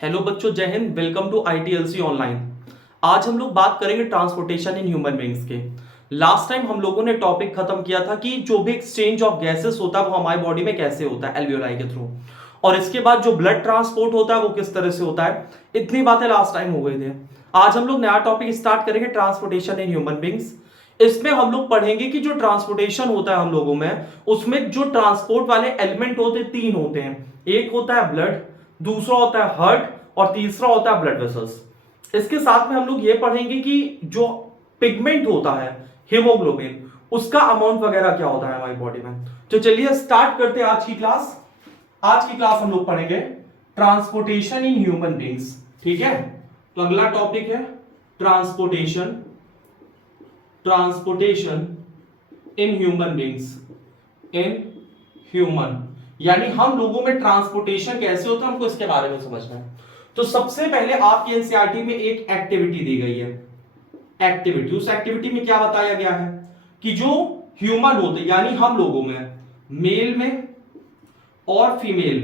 Hello बच्चों, जय हिंद। Welcome to ITLC online. आज हम लोग बात करेंगे ट्रांसपोर्टेशन इन ह्यूमन बींग्स के। लास्ट टाइम हम लोगों ने टॉपिक खत्म किया था कि जो भी एक्सचेंज ऑफ गैसेस होता है वो हमारी बॉडी में कैसे होता है, एल्वियोलाई के थ्रू, और इसके बाद जो ब्लड ट्रांसपोर्ट होता है वो किस तरह से होता है। इतनी बातें लास्ट टाइम हो गई थी। आज हम लोग नया टॉपिक स्टार्ट करेंगे, ट्रांसपोर्टेशन इन ह्यूमन बींग्स। इसमें हम लोग पढ़ेंगे कि जो ट्रांसपोर्टेशन होता है हम लोगों में, उसमें जो ट्रांसपोर्ट वाले एलिमेंट होते हैं तीन होते हैं। एक होता है ब्लड, दूसरा होता है हार्ट, और तीसरा होता है ब्लड वेसल्स। इसके साथ में हम लोग ये पढ़ेंगे कि जो पिगमेंट होता है हीमोग्लोबिन, उसका अमाउंट वगैरह क्या होता है हमारी बॉडी में। तो चलिए स्टार्ट करते हैं आज की क्लास। आज की क्लास हम लोग पढ़ेंगे ट्रांसपोर्टेशन इन ह्यूमन बींग्स। ठीक है, तो अगला टॉपिक है transportation transportation in human beings. In human यानी हम लोगों में ट्रांसपोर्टेशन कैसे होता है, हमको इसके बारे में समझना है। तो सबसे पहले आपके एनसीईआरटी में एक एक्टिविटी दी गई है। एक्टिविटी, उस एक्टिविटी में क्या बताया गया है कि जो ह्यूमन होते यानी हम लोगों में, मेल में और फीमेल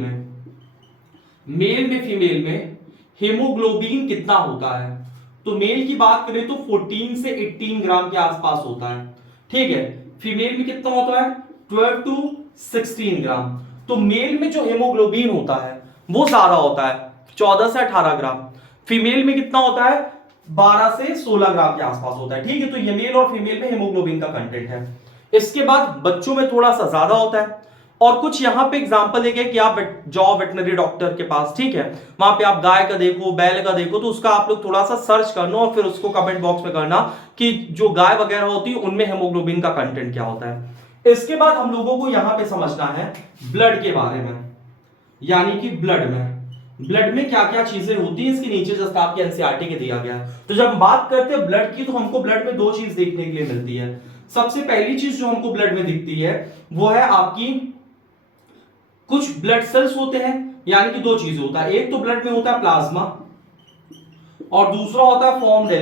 में हीमोग्लोबिन कितना होता है। तो मेल की बात करें तो 14 से 18 ग्राम के आसपास होता है। ठीक है, फीमेल में कितना होता है 12 टू 16 ग्राम। तो मेल में जो हीमोग्लोबिन होता है वो सारा होता है 14 से 18 ग्राम। फीमेल में कितना होता है 12 से 16 ग्राम के आसपास होता है। ठीक है, तो ये मेल और फीमेल में हीमोग्लोबिन का कंटेंट है। इसके बाद बच्चों में थोड़ा सा ज्यादा होता है। और कुछ यहां पे एग्जांपल देखे कि आप जाओ वेटनरी डॉक्टर के पास, ठीक है, वहां पे आप गाय का देखो, बैल का देखो, तो उसका आप लोग थोड़ा सा सर्च करना और फिर उसको कमेंट बॉक्स में करना कि जो गाय वगैरह होती है उनमें हीमोग्लोबिन का कंटेंट क्या होता है। इसके बाद हम लोगों को यहां पे समझना है ब्लड के बारे में, यानी कि ब्लड में क्या क्या चीजें होती हैं। इसके नीचे जस्ट आपके एनसीईआरटी के दिया गया है। तो जब हम बात करते हैं ब्लड की, तो हमको ब्लड में दो चीज देखने के लिए मिलती है। सबसे पहली चीज जो हमको ब्लड में दिखती है वो है आपकी कुछ ब्लड सेल्स होते हैं, यानी कि दो चीज होता है। एक तो ब्लड में होता है प्लाज्मा और दूसरा होता है फॉर्म्ड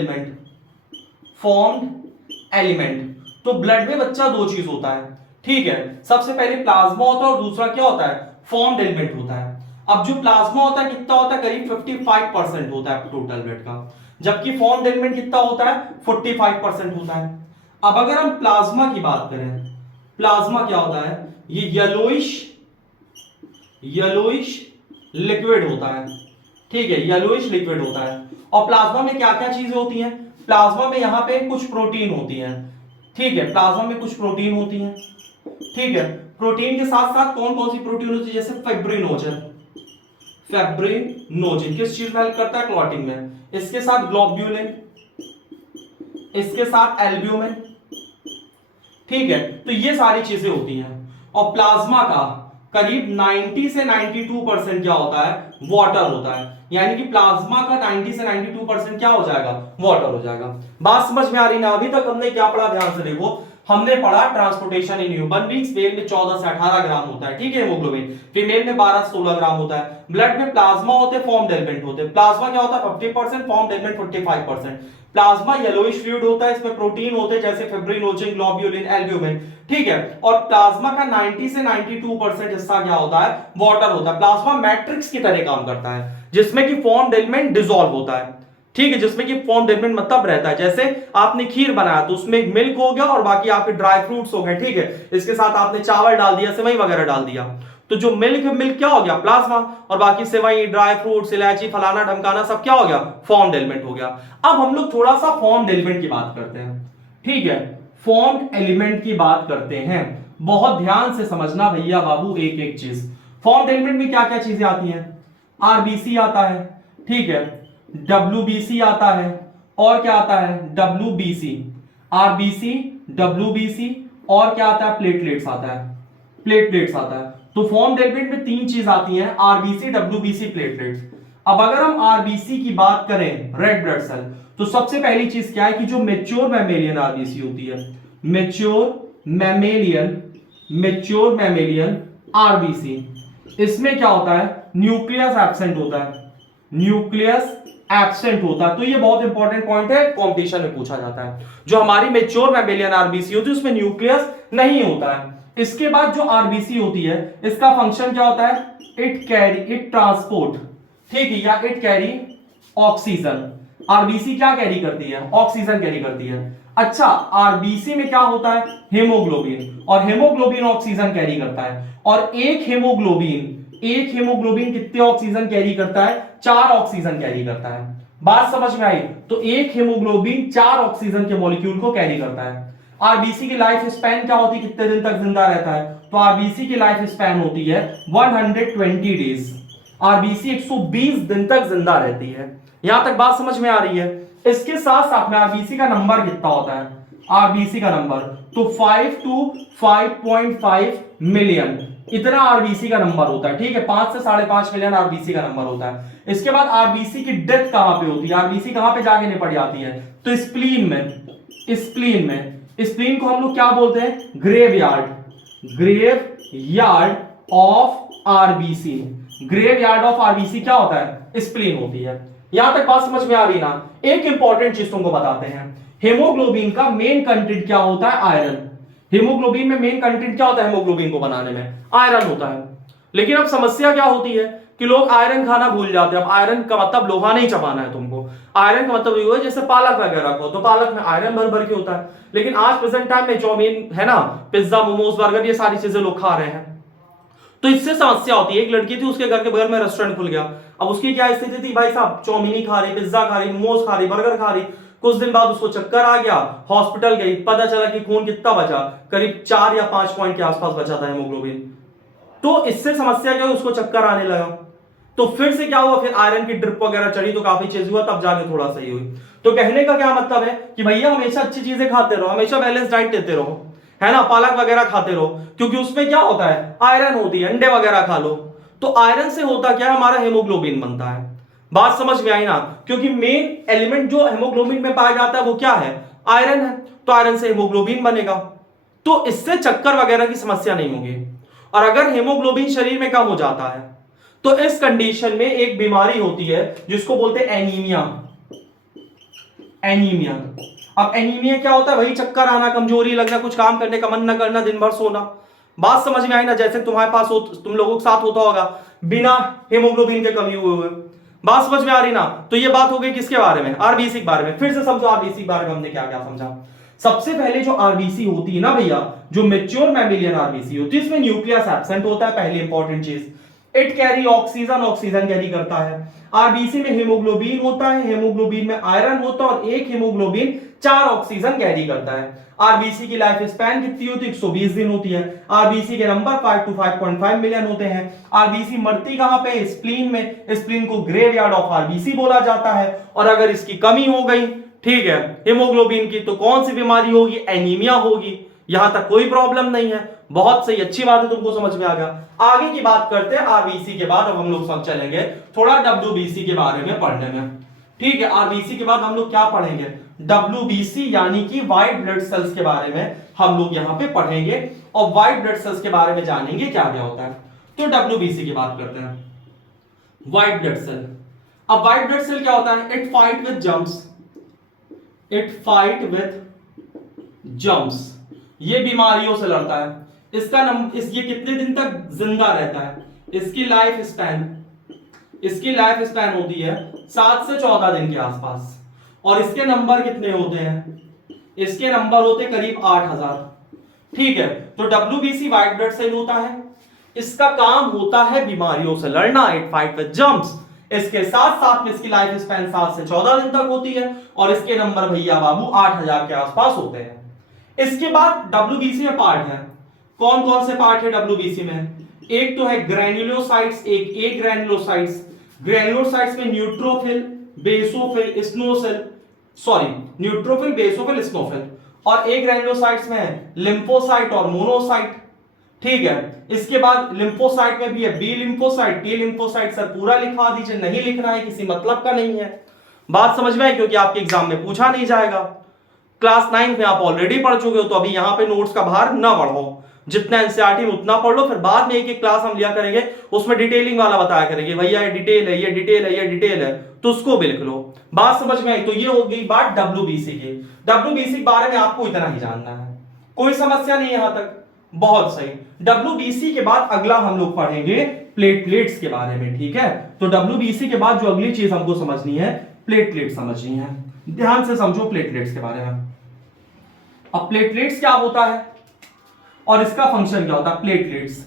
एलिमेंट। तो ब्लड में बच्चा दो चीज होता है। ठीक है, सबसे पहले प्लाज्मा होता है और दूसरा क्या होता है, फॉर्म्ड एलिमेंट होता है। अब जो प्लाज्मा होता है कितना होता है, करीब 55% होता है टोटल ब्लड का, जबकि फॉर्म्ड एलिमेंट कितना होता है 45% होता है। अब अगर हम प्लाज्मा की बात करें, प्लाज्मा क्या होता है, ये येलोइश लिक्विड होता है। ठीक है, येलोइश लिक्विड होता है। और प्लाज्मा में क्या क्या चीजें होती हैं, प्लाज्मा में यहां पे कुछ प्रोटीन होती है। ठीक है, प्लाज्मा में कुछ प्रोटीन होती है। ठीक है, प्रोटीन के साथ साथ कौन कौन सी प्रोटीन होती है, जैसे फैब्रिनोजेन किस चीज में हेल्प करता है, क्लॉटिंग में। इसके साथ ग्लोब्यूलिन, इसके साथ एल्ब्यूमिन। ठीक है, तो ये सारी चीजें होती हैं। और प्लाज्मा का करीब 90 से 92% क्या होता है, वाटर होता है। यानी कि प्लाज्मा का 90 से 92% क्या हो जाएगा, वाटर हो जाएगा। बात समझ में आ रही ना। अभी तक हमने क्या पढ़ा, ध्यान से देखो। हमने पढ़ा ट्रांसपोर्टेशन इन ह्यूमन बींग्स। मेल में 14 से 18 ग्राम होता है, ठीक है, हीमोग्लोबिन। फीमेल में 12 से 16 ग्राम होता है। ब्लड में प्लाज्मा होते हैं, फॉर्म्ड एलिमेंट होते हैं। प्लाज्मा क्या होता है 50%, formed element 45%। Plasma yellowish fluid होता है, इसमें प्रोटीन होते हैं जैसे फिब्रिनोजेन, ग्लोब्यूलिन, एल्ब्यूमिन। ठीक है, और प्लाज्मा का 90 से 92% हिस्सा क्या होता है, वाटर होता है। प्लाज्मा मैट्रिक्स की तरह काम करता है, जिसमें कि फॉर्म्ड एलिमेंट डिसॉल्व होता है। ठीक है, जिसमें कि फॉर्म्ड एलिमेंट मतलब रहता है, जैसे आपने खीर बनाया तो उसमें मिल्क हो गया और बाकी आपके ड्राई फ्रूट्स हो गए। ठीक है, इसके साथ आपने चावल डाल दिया, सेवई वगैरह डाल दिया, तो जो मिल्क क्या हो गया, प्लाज्मा, और बाकी सेवई, ड्राई फ्रूट्स, इलायची, फलाना ढमकाना सब क्या हो गया, फॉर्म्ड एलिमेंट हो गया। अब हम लोग थोड़ा सा फॉर्म्ड एलिमेंट की बात करते हैं। ठीक है, फॉर्म्ड एलिमेंट की बात करते हैं। बहुत ध्यान से समझना भैया बाबू, एक एक चीज। फॉर्म्ड एलिमेंट में क्या क्या चीजें आती हैं, आरबीसी आता है, ठीक है, डब्ल्यूबीसी आता है, और क्या आता है, डब्ल्यूबीसी, आरबीसी, डब्ल्यूबीसी, और क्या आता है, प्लेटलेट्स आता है, प्लेटलेट्स आता है। तो फॉर्म्ड एलिमेंट में तीन चीज आती हैं, आरबीसी, डब्ल्यूबीसी, प्लेटलेट्स। अब अगर हम आरबीसी की बात करें, रेड ब्लड सेल, तो सबसे पहली चीज क्या है कि जो मेच्योर मैमेलियन आरबीसी होती है, मेच्योर मैमेलियन आरबीसी, इसमें क्या होता है, न्यूक्लियस एब्सेंट होता है, न्यूक्लियस एब्सेंट होता है। तो ये बहुत इंपॉर्टेंट पॉइंट है, कॉम्पिटिशन में पूछा जाता है। जो हमारी मेच्योर मैमेलियन आरबीसी होती है उसमें न्यूक्लियस नहीं होता है। इसके बाद जो आरबीसी होती है, इसका फंक्शन क्या होता है, इट ठीक है, या इट कैरी ऑक्सीजन। आरबीसी क्या कैरी करती है? ऑक्सीजन कैरी करती है। अच्छा, आरबीसी में क्या होता है? हेमोग्लोबिन, और हेमोग्लोबिन ऑक्सीजन कैरी करता है। और एक हेमोग्लोबिन कितने ऑक्सीजन कैरी करता है? 4 ऑक्सीजन कैरी करता है। बात समझ में आई? तो एक हेमोग्लोबिन 4 ऑक्सीजन के मॉलिक्यूल को कैरी करता है। आरबीसी की लाइफ स्पैन क्या होती है? कितने दिन तक जिंदा रहता है? तो आरबीसी की लाइफ स्पैन होती है 120 डेज। आरबीसी 120 दिन तक जिंदा रहती है। यहां तक बात समझ में आ रही है? इसके साथ साथ में आरबीसी का नंबर कितना होता है? आरबीसी का नंबर तो 5 to 5.5 मिलियन, इतना आरबीसी का नंबर होता है। ठीक है, 5 से 5.5 मिलियन आरबीसी का नंबर होता है। इसके बाद आरबीसी की डेथ कहां पे होती है? आरबीसी कहां पे जाके निपट जाती है? तो स्प्लीन में। स्प्लीन को हम लोग क्या बोलते हैं? Graveyard of RBC. Graveyard of RBC क्या होता है? स्प्लीन होती है। यहां तक बात समझ में आ रही ना? एक इंपॉर्टेंट चीज तुमको बताते हैं, हेमोग्लोबिन का मेन कंटेंट क्या होता है? आयरन। हेमोग्लोबिन में मेन कंटेंट क्या होता है? हेमोग्लोबिन को बनाने में आयरन होता है। लेकिन अब समस्या क्या होती है कि लोग आयरन खाना भूल जाते हैं। अब आयरन का मतलब लोहा नहीं चबाना है तुमको। आयरन का मतलब ये है जैसे पालक वगैरह को, तो पालक में आयरन भर भर के होता है। लेकिन आज प्रेजेंट टाइम में चाउमीन है ना, पिज्जा, मोमोज, बर्गर, ये सारी चीजें लोग खा रहे हैं। तो इससे समस्या होती है। एक लड़की थी, उसके घर के बगल में रेस्टोरेंट खुल गया। अब उसकी क्या स्थिति थी? भाई साहब, चाउमीन खा रही, पिज्जा खा रही, मोमोज खा रही, बर्गर खा रही। कुछ दिन बाद उसको चक्कर आ गया, हॉस्पिटल गई, पता चला कि खून कितना बचा? करीब 4 या 5 पॉइंट के आसपास बचा था हेमोग्लोबिन। तो इससे समस्या क्या हुई? उसको चक्कर आने लगा। तो फिर से क्या हुआ? फिर आयरन की ड्रिप वगैरह चढ़ी, तो काफी चीज हुआ, तब जाके थोड़ा सही हुई। तो कहने का क्या मतलब है कि भैया हमेशा अच्छी चीजें खाते रहो, हमेशा बैलेंस डाइट देते रहो, है ना, पालक वगैरह खाते रहो, क्योंकि उसमें क्या होता है? आयरन होती है। अंडे वगैरह खा लो। तो आयरन से होता क्या है? हमारा हेमोग्लोबिन बनता है। बात समझ में आई ना? क्योंकि मेन एलिमेंट जो हेमोग्लोबिन में पाया जाता है वो क्या है? आयरन है। तो आयरन से हेमोग्लोबिन बनेगा। तो इससे चक्कर वगैरह की समस्या नहीं होगी। और अगर हेमोग्लोबिन शरीर में कम हो जाता है तो इस कंडीशन में एक बीमारी होती है जिसको बोलते हैं एनीमिया। एनीमिया। अब एनीमिया क्या होता है? वही चक्कर आना, कमजोरी लगना, कुछ काम करने का मन न करना, दिन भर सोना। बात समझ में आई ना? जैसे तुम्हारे पास हो, तुम लोगों के साथ होता होगा बिना हेमोग्लोबिन के कमी हुए हुए। बात समझ में आ रही ना? तो ये बात हो गई किसके बारे में? आरबीसी के बारे में। फिर से समझो आरबीसी के बारे में हमने क्या क्या समझा। सबसे पहले जो आरबीसी होती है ना भैया, जो मेच्योर मैमिलियन आरबीसी होती है, इसमें न्यूक्लियस एब्सेंट होता है। पहली इंपॉर्टेंट चीज, it carry oxygen, oxygen carry करता है। आरबीसी में हेमोग्लोबिन होता है, हेमोग्लोबिन में आयरन होता है, और एक हेमोग्लोबिन 4 ऑक्सीजन कैरी करता है। आरबीसी की लाइफ स्पैन कितनी होती है? 120 दिन होती है। आरबीसी के नंबर 5 to 5.5 मिलियन होते हैं। आरबीसी मरती कहां पे? स्प्लीन में। स्प्लीन को ग्रेवयार्ड ऑफ आरबीसी बोला जाता है। और अगर इसकी कमी हो गई, ठीक है, हेमोग्लोबिन की, तो कौन सी बीमारी होगी? एनीमिया होगी। यहां तक कोई प्रॉब्लम नहीं है। बहुत सही, अच्छी बात है, तुमको समझ में आ गया। आगे की बात करते हैं आरबीसी के बाद। अब हम लोग सब चलेंगे थोड़ा डब्ल्यूबीसी के बारे में पढ़ने में। ठीक है, आरबीसी के बाद हम लोग क्या पढ़ेंगे? डब्ल्यूबीसी यानी कि व्हाइट ब्लड सेल्स के बारे में हम लोग यहां पे पढ़ेंगे, और व्हाइट ब्लड सेल्स के बारे में जानेंगे क्या क्या होता है। तो डब्ल्यूबीसी की बात करते हैं। White blood cell. अब व्हाइट ब्लड सेल क्या होता है? It fight with germs. It fight with germs. ये बीमारियों से लड़ता है। इसका ये कितने दिन तक जिंदा रहता है? इसकी लाइफ स्पैन होती है 7 से 14 दिन के आसपास। और इसके नंबर कितने होते हैं? इसके नंबर होते करीब 8000। ठीक है, तो डब्ल्यूबीसी व्हाइट ब्लड सेल होता है। इसका काम होता है बीमारियों से लड़ना, इट फाइट विद जर्म्स। इसके साथ साथ में इसकी लाइफ स्पैन 7 से 14 दिन तक होती है, और इसके नंबर भैया बाबू 8000 के आसपास होते हैं। इसके बाद डब्ल्यूबीसी में पार्ट है। कौन कौन से पार्ट है डब्ल्यूबीसी में? एक तो है ग्रैन्युलोसाइट्स, एक ग्रैन्युलोसाइट्स। ग्रैन्युलोसाइट्स में न्यूट्रोफिल, बेसोफिल, स्नोफिल, और एक ग्रैन्युलोसाइट्स में है लिम्फोसाइट और मोनोसाइट। ठीक है, इसके बाद लिम्फोसाइट में भी है B lymphocyte, T lymphocyte. Sir पूरा लिखवा दीजिए, नहीं लिखना है, किसी मतलब का नहीं है। बात समझ में आई? क्योंकि आपके एग्जाम में पूछा नहीं जाएगा। क्लास 9 में आप ऑलरेडी पढ़ चुके हो, तो अभी यहां पे नोट्स का भार ना बढ़ाओ। जितना एनसीईआरटी में उतना पढ़ लो, फिर बाद में एक एक क्लास हम लिया करेंगे, उसमें डिटेलिंग वाला बताया करेंगे, भैया ये डिटेल है, ये डिटेल है, ये डिटेल है, तो उसको भी लिख लो। बात समझ में आई? तो ये हो गई बात डब्ल्यूबीसी की। डब्ल्यूबीसी के बारे में आपको इतना ही जानना है, कोई समस्या नहीं यहां तक। बहुत सही। डब्ल्यूबीसी के बाद अगला हम लोग पढ़ेंगे प्लेटलेट्स के बारे में। ठीक है, तो तो WBC के बाद जो अगली चीज हमको समझनी है, प्लेटलेट समझनी है। ध्यान से समझो प्लेटलेट्स के बारे में। अब प्लेटलेट्स क्या होता है और इसका फंक्शन क्या होता है, प्लेटलेट्स।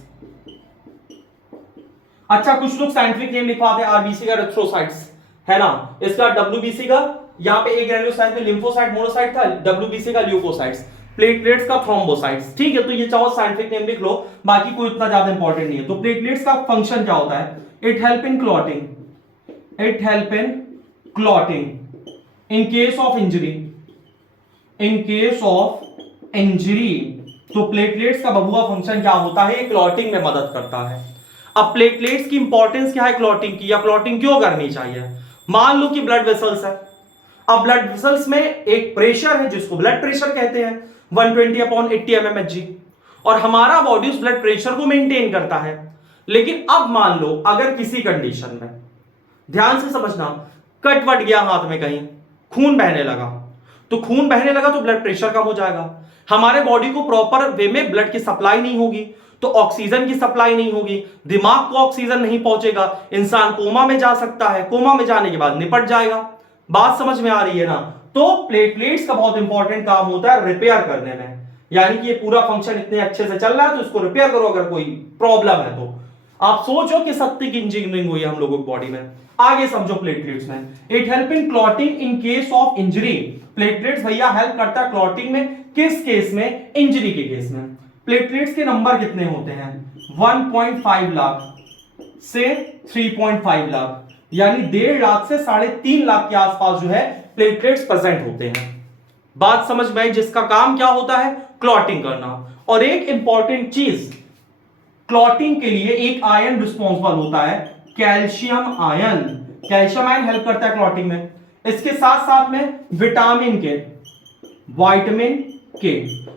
अच्छा, कुछ लोग साइंटिफिक नेम लिखवाते हैं, आरबीसी का एरिथ्रोसाइट्स है ना, इसका WBC का यहां पे एक ग्रैन्युलोसाइट में लिम्फोसाइट मोनोसाइट था, WBC का ल्यूकोसाइट्स, प्लेटलेट्स का थ्रोम्बोसाइट्स। ठीक है, तो ये चाहो साइंटिफिक नेम लिख लो, बाकी कोई उतना ज्यादा इंपॉर्टेंट नहीं है। तो प्लेटलेट्स का फंक्शन क्या होता है, it help in clotting, it help in clotting in case of injury, in case of injury. तो प्लेटलेट्स का बबुआ फंक्शन क्या होता है, क्लॉटिंग में मदद करता है। अब प्लेटलेट्स की इंपॉर्टेंस क्या है क्लॉटिंग की, या क्लॉटिंग क्यों करनी चाहिए। मान लो कि ब्लड वेसल्स है, अब ब्लड वेसल्स में एक प्रेशर है जिसको ब्लड प्रेशर कहते हैं 120/80 mmHg, और हमारा बॉडी उस ब्लड प्रेशर को मेंटेन करता है। लेकिन अब मान लो अगर किसी कंडीशन में, ध्यान से समझना, कट वट गया हाथ में, कहीं खून बहने लगा, तो खून बहने लगा तो ब्लड प्रेशर कम हो जाएगा, हमारे बॉडी को प्रॉपर वे में ब्लड की सप्लाई नहीं होगी, तो ऑक्सीजन की सप्लाई नहीं होगी, दिमाग को ऑक्सीजन नहीं पहुंचेगा, इंसान कोमा में जा सकता है, कोमा में जाने के बाद निपट जाएगा। बात समझ में आ रही है ना। तो प्लेटलेट्स का बहुत इंपॉर्टेंट काम होता है रिपेयर करने में, यानी कि ये पूरा फंक्शन इतने अच्छे से चल रहा है तो इसको रिपेयर करो अगर कोई प्रॉब्लम है तो। आप सोचो कि सत्य की इंजीनियरिंग हुई है हम लोगों की बॉडी में। आगे समझो प्लेटलेट्स में, it help in clotting in case of injury. Platelets भैया हेल्प करता है क्लॉटिंग में, किस केस में, इंजरी के केस में। प्लेटलेट्स के नंबर कितने होते हैं, 1.5 लाख से 3.5 लाख, यानी 1.5 लाख से 3.5 लाख के आसपास जो है प्लेटलेट्स प्रेजेंट होते हैं। बात समझ में आई, जिसका काम क्या होता है, क्लॉटिंग करना। और एक इंपॉर्टेंट चीज, क्लॉटिंग के लिए एक आयन रिस्पॉन्सिबल होता है, calcium ion. Calcium ion help करता है क्लॉटिंग में। इसके साथ साथ में विटामिन के, विटामिन के,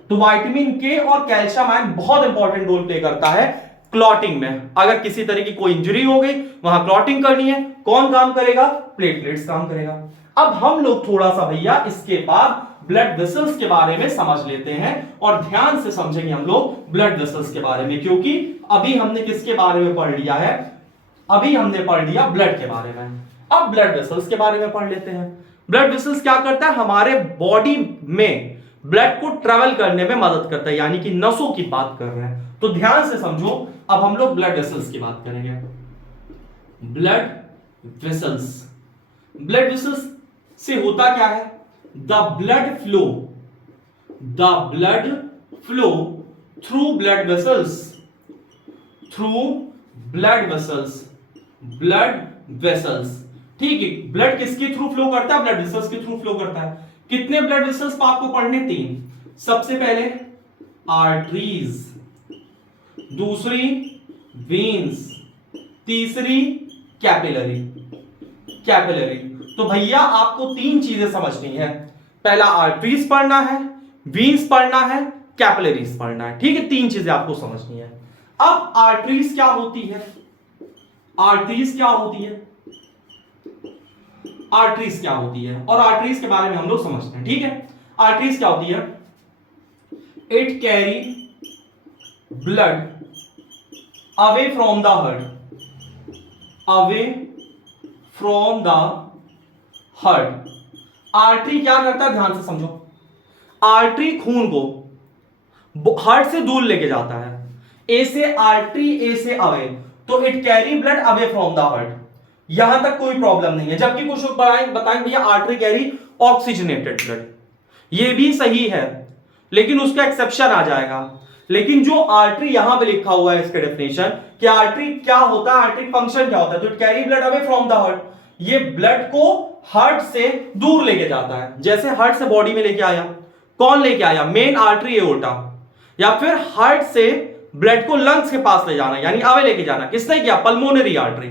तो विटामिन के और कैल्शियम आयन बहुत इंपॉर्टेंट रोल प्ले करता है क्लॉटिंग में। अगर किसी तरह की कोई इंजरी हो गई, वहां क्लॉटिंग करनी है, कौन काम करेगा, प्लेटलेट्स काम करेगा। अब हम लोग थोड़ा सा भैया इसके बाद ब्लड वेसल्स के बारे में समझ लेते हैं, और ध्यान से समझेंगे हम लोग ब्लड वेसल्स के बारे में, क्योंकि अभी हमने किसके बारे में पढ़ लिया है, अभी हमने पढ़ लिया ब्लड के बारे में। अब ब्लड वेसल्स के बारे में पढ़ लेते हैं। ब्लड वेसल्स क्या करता है, हमारे बॉडी में ब्लड को ट्रेवल करने में मदद करता है, यानी कि नसों की बात कर रहे हैं। तो ध्यान से समझो, अब हम लोग ब्लड वेसल्स की बात करेंगे। ब्लड वेसल्स, ब्लड वेसल्स से होता क्या है, the blood flow, the blood flow through blood vessels, through blood vessels, blood vessels. ठीक है, ब्लड किसके थ्रू फ्लो करता है, ब्लड वेसल्स के थ्रू फ्लो करता है। कितने ब्लड वेसल्स आपको पढ़ने, 3। सबसे पहले आर्टरीज, दूसरी वेन्स, तीसरी कैपिलरी, कैपिलरी। तो भैया आपको 3 चीजें समझनी है, पहला आर्टरीज पढ़ना है, वेन्स पढ़ना है, कैपिलरीज पढ़ना है। ठीक है, 3 चीजें आपको समझनी है। अब आर्टरीज क्या होती है, आर्टरीज क्या होती है, आर्टरीज क्या होती है, और आर्टरीज के बारे में हम लोग समझते हैं। ठीक है, आर्टरीज क्या होती है, it carry blood away from the heart, away from the heart. Artery क्या करता है, ध्यान से समझो, आर्टरी खून को हार्ट से दूर लेके जाता है, ए से आर्टरी, ए से अवे, तो it carry blood away from the heart, यहां तक कोई प्रॉब्लम नहीं है। जबकि कुछ लोग बताएंगे भैया आर्टरी कैरी ऑक्सीजनेटेड ब्लड, ये भी सही है, लेकिन उसका एक्सेप्शन आ जाएगा। लेकिन जो आर्टरी यहां पे लिखा हुआ है इसका डेफिनेशन कि आर्टरी क्या होता है, आर्टरी फंक्शन क्या होता है, तो it carry blood away from the heart, ये ब्लड को हार्ट से दूर लेके जाता है। जैसे हार्ट से बॉडी में लेके आया, कौन लेके आया, मेन आर्टरी एओर्टा, या फिर हार्ट से ब्लड को लंग्स के पास ले जाना, यानी अवे लेके जाना, किसने किया, पल्मोनरी आर्टरी।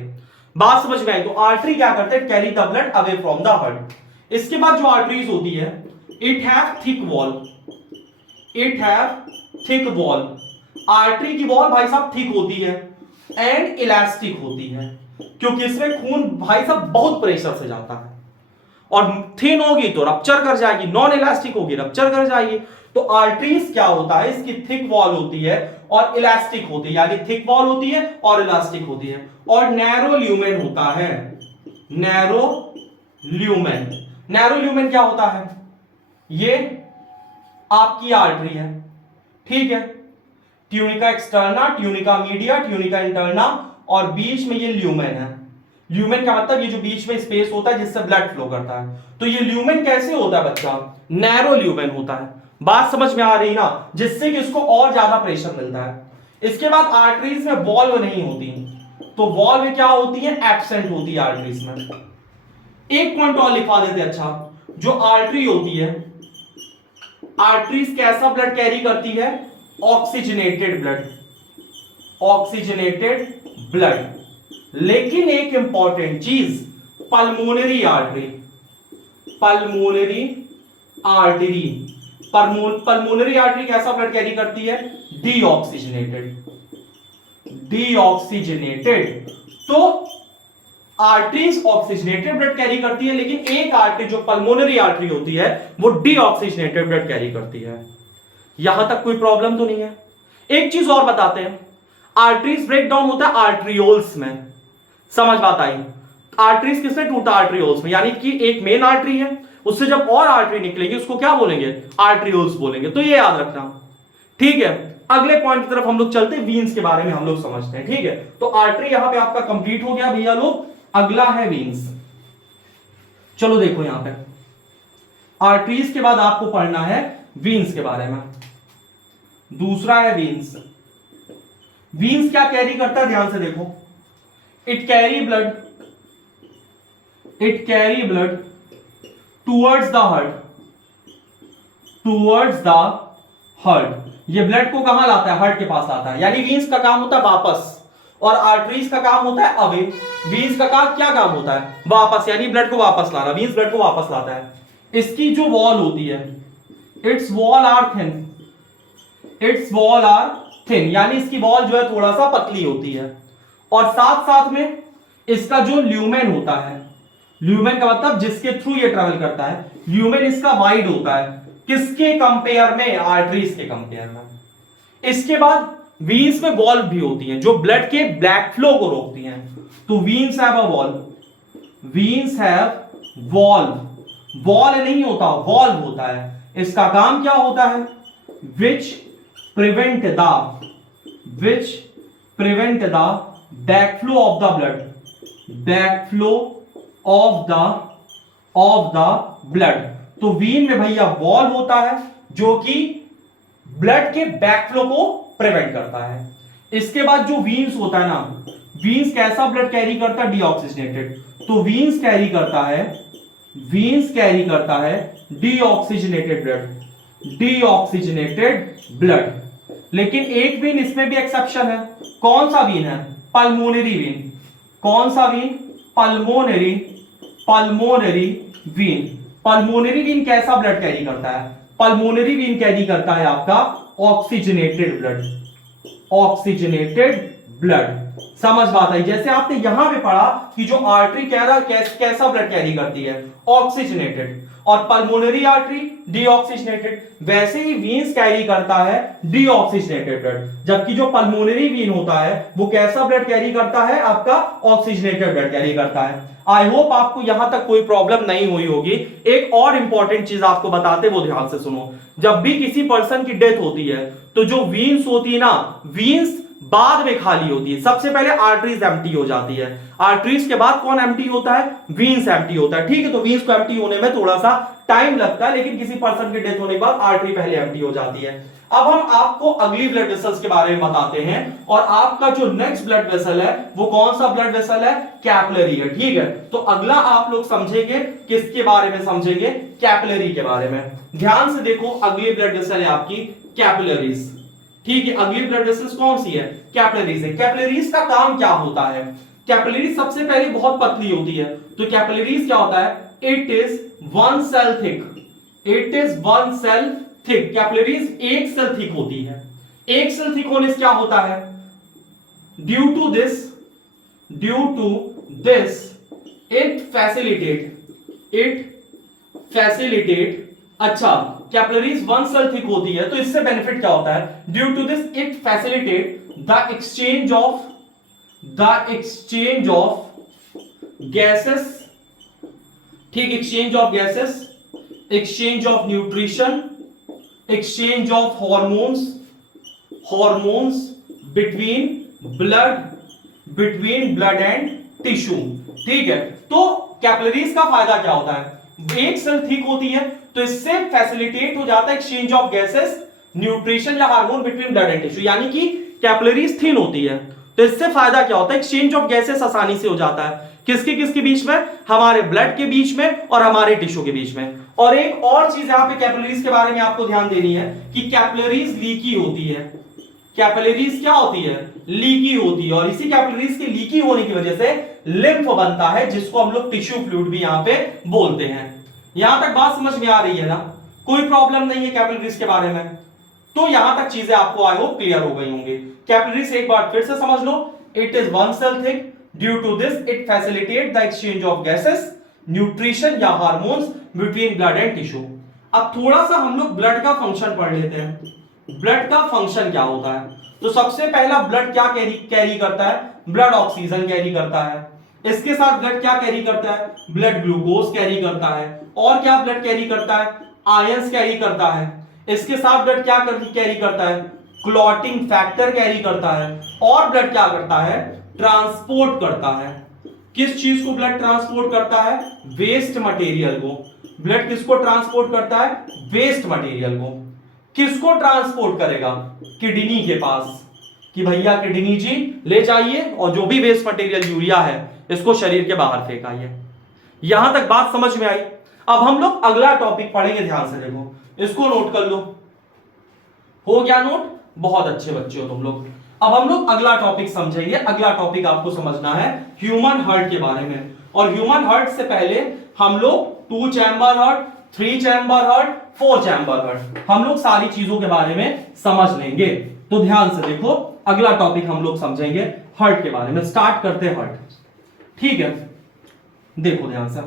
बात समझ में आई। तो आर्टरी क्या करते हैं, carry the blood away from the heart. इसके बाद जो आर्टरीज होती है, it have thick wall, it have thick wall. Artery की वॉल भाई साहब थिक होती है एंड इलास्टिक होती है, क्योंकि इसमें खून भाई साहब बहुत प्रेशर से जाता है, और थिन होगी तो रप्चर कर जाएगी, नॉन इलास्टिक होगी रप्चर कर जाएगी। तो आर्टरीज क्या होता है, इसकी थिक वॉल होती है और इलास्टिक होती है, यानी थिक वॉल होती है और इलास्टिक होती है। और नैरो ल्यूमेन होता है, नैरो ल्यूमेन। नैरो ल्यूमेन क्या होता है, ये आपकी आर्टरी है, ठीक है, tunica externa, tunica media, tunica interna, और बीच में ये ल्यूमेन है। ल्यूमेन का मतलब ये जो बीच में स्पेस होता है जिससे ब्लड फ्लो करता है। तो ये ल्यूमेन कैसे होता है बच्चा, नैरो ल्यूमेन होता है। बात समझ में आ रही ना, जिससे कि इसको और ज्यादा प्रेशर मिलता है। इसके बाद आर्टरीज में वॉल्व नहीं होती, तो वॉल्व क्या होती है, एब्सेंट होती है आर्टरीज में। एक पॉइंट और लिखवा देते, अच्छा, जो आर्टरी होती है, आर्टरीज कैसा ब्लड कैरी करती है, ऑक्सीजनेटेड ब्लड, ऑक्सीजनेटेड ब्लड। लेकिन एक इंपॉर्टेंट चीज, pulmonary artery, pulmonary artery, pulmonary artery कैसा ब्लड कैरी करती है, डीऑक्सीजनेटेड, डीऑक्सीजनेटेड। तो आर्टरीज ऑक्सीजनेटेड ब्लड कैरी करती है, लेकिन एक आर्टरी जो पल्मोनरी आर्टरी होती है वो डीऑक्सीजनेटेड ब्लड कैरी करती है। यहां तक कोई प्रॉब्लम तो नहीं है। एक चीज और बताते हैं, आर्टरीज ब्रेक डाउन होता है आर्ट्रियोल्स में, समझ बात आई। आर्टरीज किसमें टूटा, आर्ट्रियोल्स में, यानी कि एक मेन आर्टरी है, उससे जब और आर्टरी निकलेगी उसको क्या बोलेंगे, आर्ट्रियोल्स बोलेंगे। तो ये याद रखना, ठीक है। अगले पॉइंट की तरफ हम लोग चलते हैं, वीन्स के बारे में हम लोग समझते हैं, ठीक है। तो आर्टरी यहां पे आपका कंप्लीट हो गया भैया लोग। अगला है वीन्स। चलो देखो यहां पे आर्टरीज के बाद आपको पढ़ना है वीन्स के बारे में। दूसरा है वीन्स। वीन्स क्या कैरी करता है, ध्यान से देखो, it carry blood, it carry blood towards the heart, towards the heart. ये ब्लड को कहां लाता है, हार्ट के पास लाता है। यानी वीन्स का काम होता है वापस, और आर्टरीज का काम होता है अवे। वीन्स का काम क्या काम होता है, वापस, यानी ब्लड को वापस लाना। वीन्स ब्लड को वापस लाता है। इसकी जो वॉल होती है, its wall are thin, its wall are thin, यानी इसकी वॉल जो है थोड़ा सा पतली होती है। और साथ साथ में इसका जो ल्यूमेन होता है, ल्यूमेन का मतलब जिसके थ्रू ये ट्रेवल करता है, ल्यूमेन इसका वाइड होता है। किसके कंपेयर में, आर्टरीज के कंपेयर में। इसके बाद वीन्स में वॉल्व भी होती हैं जो ब्लड के ब्लैक फ्लो को रोकती हैं। तो veins have a valve, veins have valve, wall नहीं होता, वॉल्व होता है। इसका काम क्या होता है, which prevent the backflow of the blood, backflow of the blood. तो वीन में भैया वॉल होता है जो कि ब्लड के बैकफ्लो को प्रिवेंट करता है। इसके बाद जो वीन्स होता है ना, वीन्स कैसा ब्लड कैरी करता है, डीऑक्सीजनेटेड। तो वीन्स कैरी करता है, वीन्स कैरी करता है डीऑक्सीजनेटेड ब्लड, डीऑक्सीजनेटेड ब्लड। लेकिन एक वीन इसमें भी एक्सेप्शन है। कौन सा वीन है, पल्मोनरी वीन। कौन सा vein, pulmonary, pulmonary vein. Pulmonary vein कैसा ब्लड कैरी करता है, पल्मोनरी वीन कैरी करता है आपका ऑक्सीजनेटेड ब्लड, ऑक्सीजनेटेड ब्लड। समझ बात आई। जैसे आपने यहां पे पढ़ा कि जो आर्टरी कह रहा कैसा ब्लड कैरी करती है, ऑक्सीजनेटेड, और पल्मोनरी आर्टरी डीऑक्सीजनेटेड, वैसे ही वीन्स कैरी करता है डीऑक्सीजनेटेड ब्लड। जबकि जो पल्मोनरी वीन होता है वो कैसा ब्लड कैरी करता है, आपका ऑक्सीजनेटेड ब्लड कैरी करता है। आई होप आपको यहां तक कोई प्रॉब्लम नहीं हुई होगी। एक और इंपॉर्टेंट चीज आपको बताते, वो ध्यान से सुनो। जब भी किसी पर्सन की डेथ होती है तो जो वीन्स होती है ना, वीन्स बाद में खाली होती है। सबसे पहले आर्टरीज एम्प्टी हो जाती है, आर्टरीज के बाद कौन एम्प्टी होता है, वीन्स एम्प्टी होता है, ठीक है। तो वीन्स को एम्प्टी होने में थोड़ा सा टाइम लगता है, लेकिन किसी पर्सन की डेथ होने के बाद आर्टरी पहले एम्प्टी हो जाती है। अब हम आपको अगली ब्लड वेसल्स के बारे में बताते हैं, और आपका जो नेक्स्ट ब्लड वेसल है वो कौन सा ब्लड वेसल है, कैपिलरी है, ठीक है। तो अगला आप लोग समझेंगे किसके बारे में, समझेंगे कैपिलरी के बारे में। ध्यान से देखो, अगली ब्लड वेसल है आपकी कैपिलरीज, ठीक है। अगली ब्लड वेसल्स कौन सी है, कैपिलरीज है। कैपिलरीज का काम क्या होता है, कैपिलरीज सबसे पहले बहुत पतली होती है। तो कैपिलरीज क्या होता है, it is one cell thick, it is one cell thick. Capillaries एक सेल थिक होती है। एक सेल थिक होने से क्या होता है, due to this it facilitate, अच्छा कैपिलरीज वन सेल थिक होती है तो इससे बेनिफिट क्या होता है, due to this it facilitate the exchange of gases, ठीक, exchange of gases, exchange of nutrition, exchange of hormones between blood and tissue, ठीक है। तो कैपिलरीज का फायदा क्या होता है, एक सेल थिक होती है तो इससे फैसिलिटेट हो जाता है एक्सचेंज ऑफ गैसेस, न्यूट्रिशन या hormone between blood and tissue, यानी कि कैपिलरीज थिन होती है तो इससे फायदा क्या होता है, एक्सचेंज ऑफ गैसेस आसानी से हो जाता है, किसके बीच में, हमारे ब्लड के बीच में और हमारे टिश्यू के बीच में। और एक और चीज यहां पे कैपिलरीज के बारे में आपको ध्यान देनी है कि कैपिलरीज लीकी होती है, कैपिलरीज क्या होती है, लीकी होती है, और इसी कैपिलरीज के लीकी होने की वजह से लिम्फ बनता है जिसको हम लोग टिश्यू फ्लूइड भी यहां पे बोलते हैं। यहां तक बात समझ में आ रही है ना, कोई प्रॉब्लम नहीं है कैपिलरीज के बारे में, तो यहां तक चीजें आपको आई होप क्लियर हो गई होंगी। कैपिलरीज एक बार फिर से समझ लो, it is one cell thick, due to this it facilitate the exchange of gases, nutrition या hormones between blood and tissue. अब थोड़ा सा हम लोग ब्लड का फंक्शन पढ़ लेते हैं, ब्लड का फंक्शन क्या होता है। तो सबसे पहला ब्लड क्या कैरी करता है, ब्लड ऑक्सीजन कैरी करता है, इसके साथ ब्लड क्या कैरी करता है, ब्लड ग्लूकोज कैरी करता है, और क्या ब्लड कैरी करता है, आयंस कैरी करता है, इसके साथ ब्लड क्या कैरी करता है, क्लॉटिंग फैक्टर कैरी करता है, और ब्लड क्या करता है, ट्रांसपोर्ट करता है। किस चीज को ब्लड ट्रांसपोर्ट करता है, वेस्ट मटेरियल को। ब्लड किसको ट्रांसपोर्ट करता है, वेस्ट मटेरियल को। किसको ट्रांसपोर्ट करेगा, किडनी के पास, कि भैया किडनी जी ले जाइए और जो भी वेस्ट मटेरियल यूरिया है इसको शरीर के बाहर फेंकाइए। यहां तक बात समझ में आई। अब हम लोग अगला टॉपिक पढ़ेंगे, ध्यान से देखो, इसको नोट कर लो। हो गया नोट, बहुत अच्छे बच्चे हो तुम लोग। अब हम लोग अगला टॉपिक समझेंगे। अगला टॉपिक आपको समझना है ह्यूमन हार्ट के बारे में, और ह्यूमन हार्ट से पहले हम लोग 2 chamber heart, 3 chamber heart, 4 chamber heart, हम लोग सारी चीजों के बारे में समझ लेंगे। तो ध्यान से देखो, अगला टॉपिक हम लोग समझेंगे हार्ट के बारे में। स्टार्ट करते हैं हार्ट, ठीक है। देखो ध्यान से,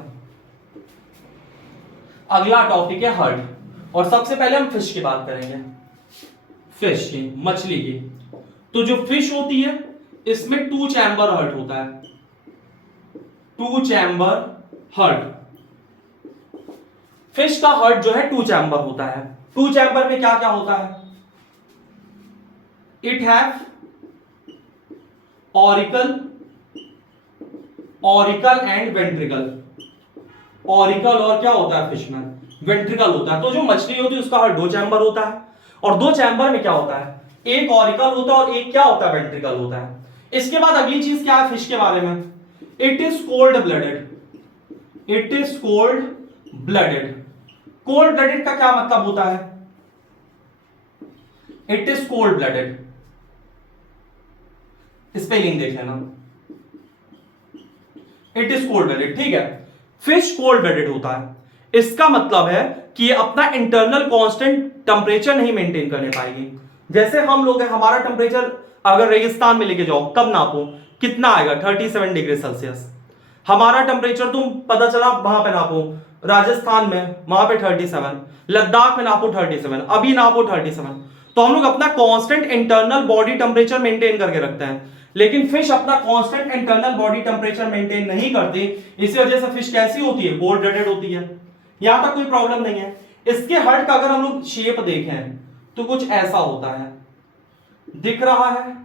अगला टॉपिक है हार्ट, और सबसे पहले हम फिश की बात करेंगे, फिश की, मछली की। तो जो फिश होती है इसमें 2 चैम्बर हार्ट होता है, 2 चैम्बर हार्ट। फिश का हार्ट जो है 2 चैम्बर होता है। 2 चैम्बर में क्या क्या होता है, it have auricle and ventricle. Auricle और क्या होता है फिश में, वेंट्रिकल होता है। तो जो मछली होती है उसका हार्ट 2 चैम्बर होता है, और 2 चैम्बर में क्या होता है, एक ऑरिकल होता है और एक क्या होता है, वेंट्रिकल होता है। इसके बाद अगली चीज क्या है फिश के बारे में, it is cold blooded, it is cold blooded. Cold blooded का क्या मतलब होता है, it is cold blooded, spelling देख लेना, इट इज कोल्ड ब्लडेड, ठीक है। फिश कोल्ड ब्लडेड होता है, इसका मतलब है कि ये अपना इंटरनल कांस्टेंट टेम्परेचर नहीं मेंटेन करने पाएगी। जैसे हम लोग हैं, हमारा टेम्परेचर अगर रेगिस्तान में लेके जाओ तब नापो कितना आएगा, 37 डिग्री सेल्सियस। हमारा टेम्परेचर तुम पता चला वहां पे नापो राजस्थान में, वहां पे 37, लद्दाख में नापो 37, अभी नापो 37। तो हम लोग अपना constant internal body temperature maintain करके रखते हैं, लेकिन फिश अपना constant internal body temperature maintain नहीं करती। इसी वजह से फिश कैसी होती है, कोल्ड ब्लडेड होती है। यहां तक कोई प्रॉब्लम नहीं है। इसके हार्ट का अगर हम लोग शेप देखें तो कुछ ऐसा होता है, दिख रहा है,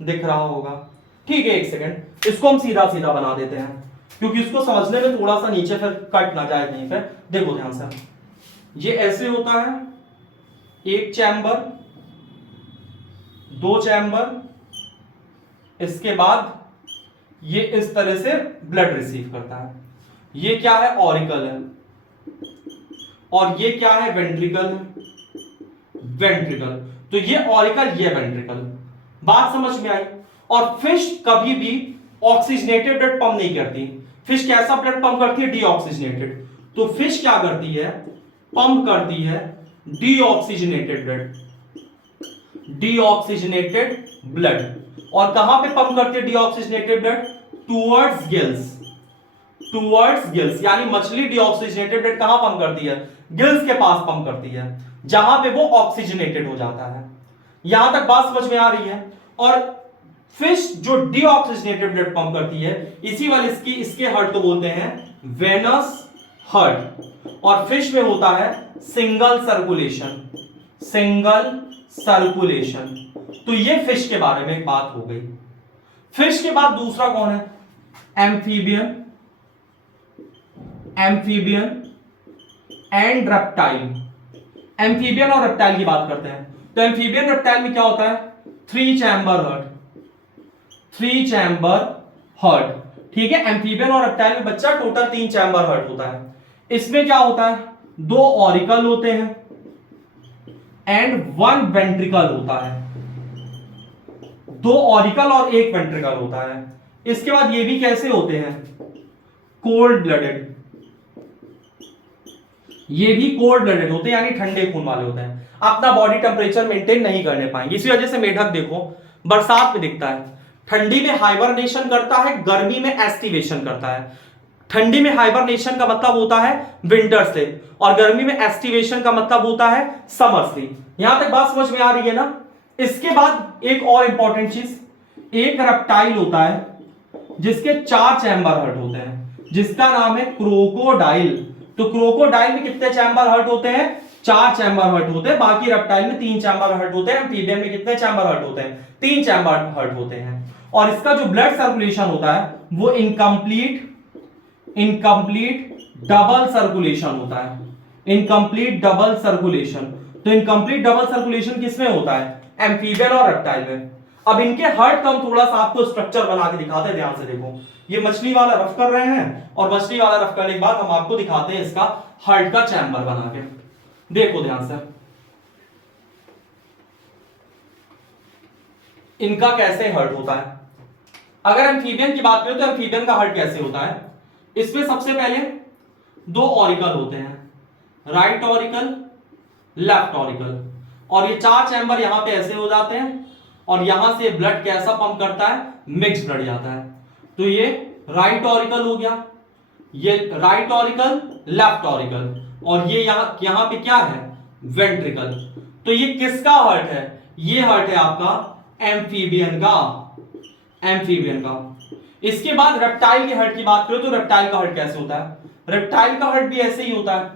दिख रहा होगा, ठीक है। एक सेकंड, इसको हम सीधा सीधा बना देते हैं क्योंकि इसको समझने में थोड़ा सा नीचे फिर कट ना जाए कहीं पे। देखो ध्यान से, ये ऐसे होता है, 1 चैम्बर, 2 चैम्बर, इसके बाद ये इस तरह से ब्लड रिसीव करता है। ये क्या है, ऑरिकल है, और ये क्या है, वेंट्रिकल है, वेंट्रिकल। तो ये ऑरिकल, ये वेंट्रिकल। बात समझ में आई। और फिश कभी भी ऑक्सीजनेटेड ब्लड पंप नहीं करती। फिश कैसा ब्लड पंप करती है, डीऑक्सीजनेटेड। तो फिश क्या करती है, पंप करती है डीऑक्सीजनेटेड ब्लड, डीऑक्सीजनेटेड ब्लड। और कहां पे पंप करती है deoxygenated blood, towards gills, towards gills, यानी मछली डीऑक्सीजनेटेड ब्लड कहां पंप करती है? गिल्स के पास पंप करती है, जहां पे वो ऑक्सीजनेटेड हो जाता है। यहां तक बात समझ में आ रही है। और फिश जो डीऑक्सीजनेटेड ब्लड पंप करती है, इसी वाले इसके हार्ट को बोलते हैं वेनस हार्ट। और फिश में होता है सिंगल सर्कुलेशन, सिंगल सर्कुलेशन। तो ये फिश के बारे में बात हो गई। फिश के बाद दूसरा कौन है? Amphibian, amphibian and reptile. Amphibian और रेप्टाइल की बात करते हैं। तो एम्फीबियन रेप्टाइल में क्या होता है? 3 चैम्बर हार्ट, 3 चैम्बर हार्ट। ठीक है, एम्फीबियन और रेप्टाइल में बच्चा टोटल 3 चैम्बर हार्ट होता है। इसमें क्या होता है? 2 ऑरिकल होते हैं एंड 1 वेंट्रिकल होता है। 2 ऑरिकल और 1 वेंट्रिकल होता है। इसके बाद ये भी कैसे होते हैं? Cold blooded. ये भी कोल्ड ब्लडेड होते हैं, यानी ठंडे खून वाले होते हैं, अपना बॉडी टेम्परेचर मेंटेन नहीं करने पाएंगे। इसी वजह से मेढक देखो बरसात में दिखता है, ठंडी में हाइबरनेशन करता है, गर्मी में एस्टिवेशन करता है। ठंडी में हाइबरनेशन का मतलब होता है विंटर स्लीप, और गर्मी में एस्टिवेशन का मतलब होता है समर स्लीप। यहां तक बात समझ में आ रही है ना? इसके बाद एक और इंपॉर्टेंट चीज, एक रेप्टाइल होता है जिसके 4 चैम्बर हार्ट होते हैं, जिसका नाम है क्रोकोडाइल। तो क्रोकोडाइल में कितने चैम्बर हार्ट होते हैं? 4 चैम्बर हार्ट होते हैं। बाकी रेप्टाइल में 3 चैम्बर हार्ट होते हैं। एम्फीबियन में कितने चैम्बर हार्ट होते हैं? 3 चैम्बर हार्ट होते हैं। और इसका जो ब्लड सर्कुलेशन होता है वो इनकम्प्लीट डबल सर्कुलेशन होता है, इनकम्प्लीट डबल सर्कुलेशन। तो इनकम्प्लीट डबल सर्कुलेशन किसमें होता है? एम्फीबियन और रेप्टाइल में। अब इनके हार्ट का हम थोड़ा सा आपको स्ट्रक्चर बना के दिखाते हैं, ध्यान से देखो। ये मछली वाला रफ कर रहे हैं, और मछली वाला रफ करने के बाद हम आपको दिखाते हैं इसका हार्ट का चैम्बर बना के। देखो ध्यान से, इनका कैसे हार्ट होता है। अगर एम्फीबियन की बात करें तो एम्फीबियन का हार्ट कैसे होता है? इसमें सबसे पहले 2 ऑरिकल होते हैं, राइट ऑरिकल, लेफ्ट ऑरिकल, और ये 4 चैम्बर यहां पे ऐसे हो जाते हैं, और यहां से ब्लड कैसा पंप करता है? मिक्स ब्लड जाता है। तो ये राइट ऑरिकल हो गया, ये राइट ऑरिकल, लेफ्ट ऑरिकल, और ये यहां पे क्या है? वेंट्रिकल। तो ये किसका हार्ट है? ये हार्ट है आपका एम्फीबियन का, एम्फीबियन का। इसके बाद रेप्टाइल के हार्ट की बात करें तो रेप्टाइल का हार्ट कैसे होता है? रेप्टाइल का हार्ट भी ऐसे ही होता है,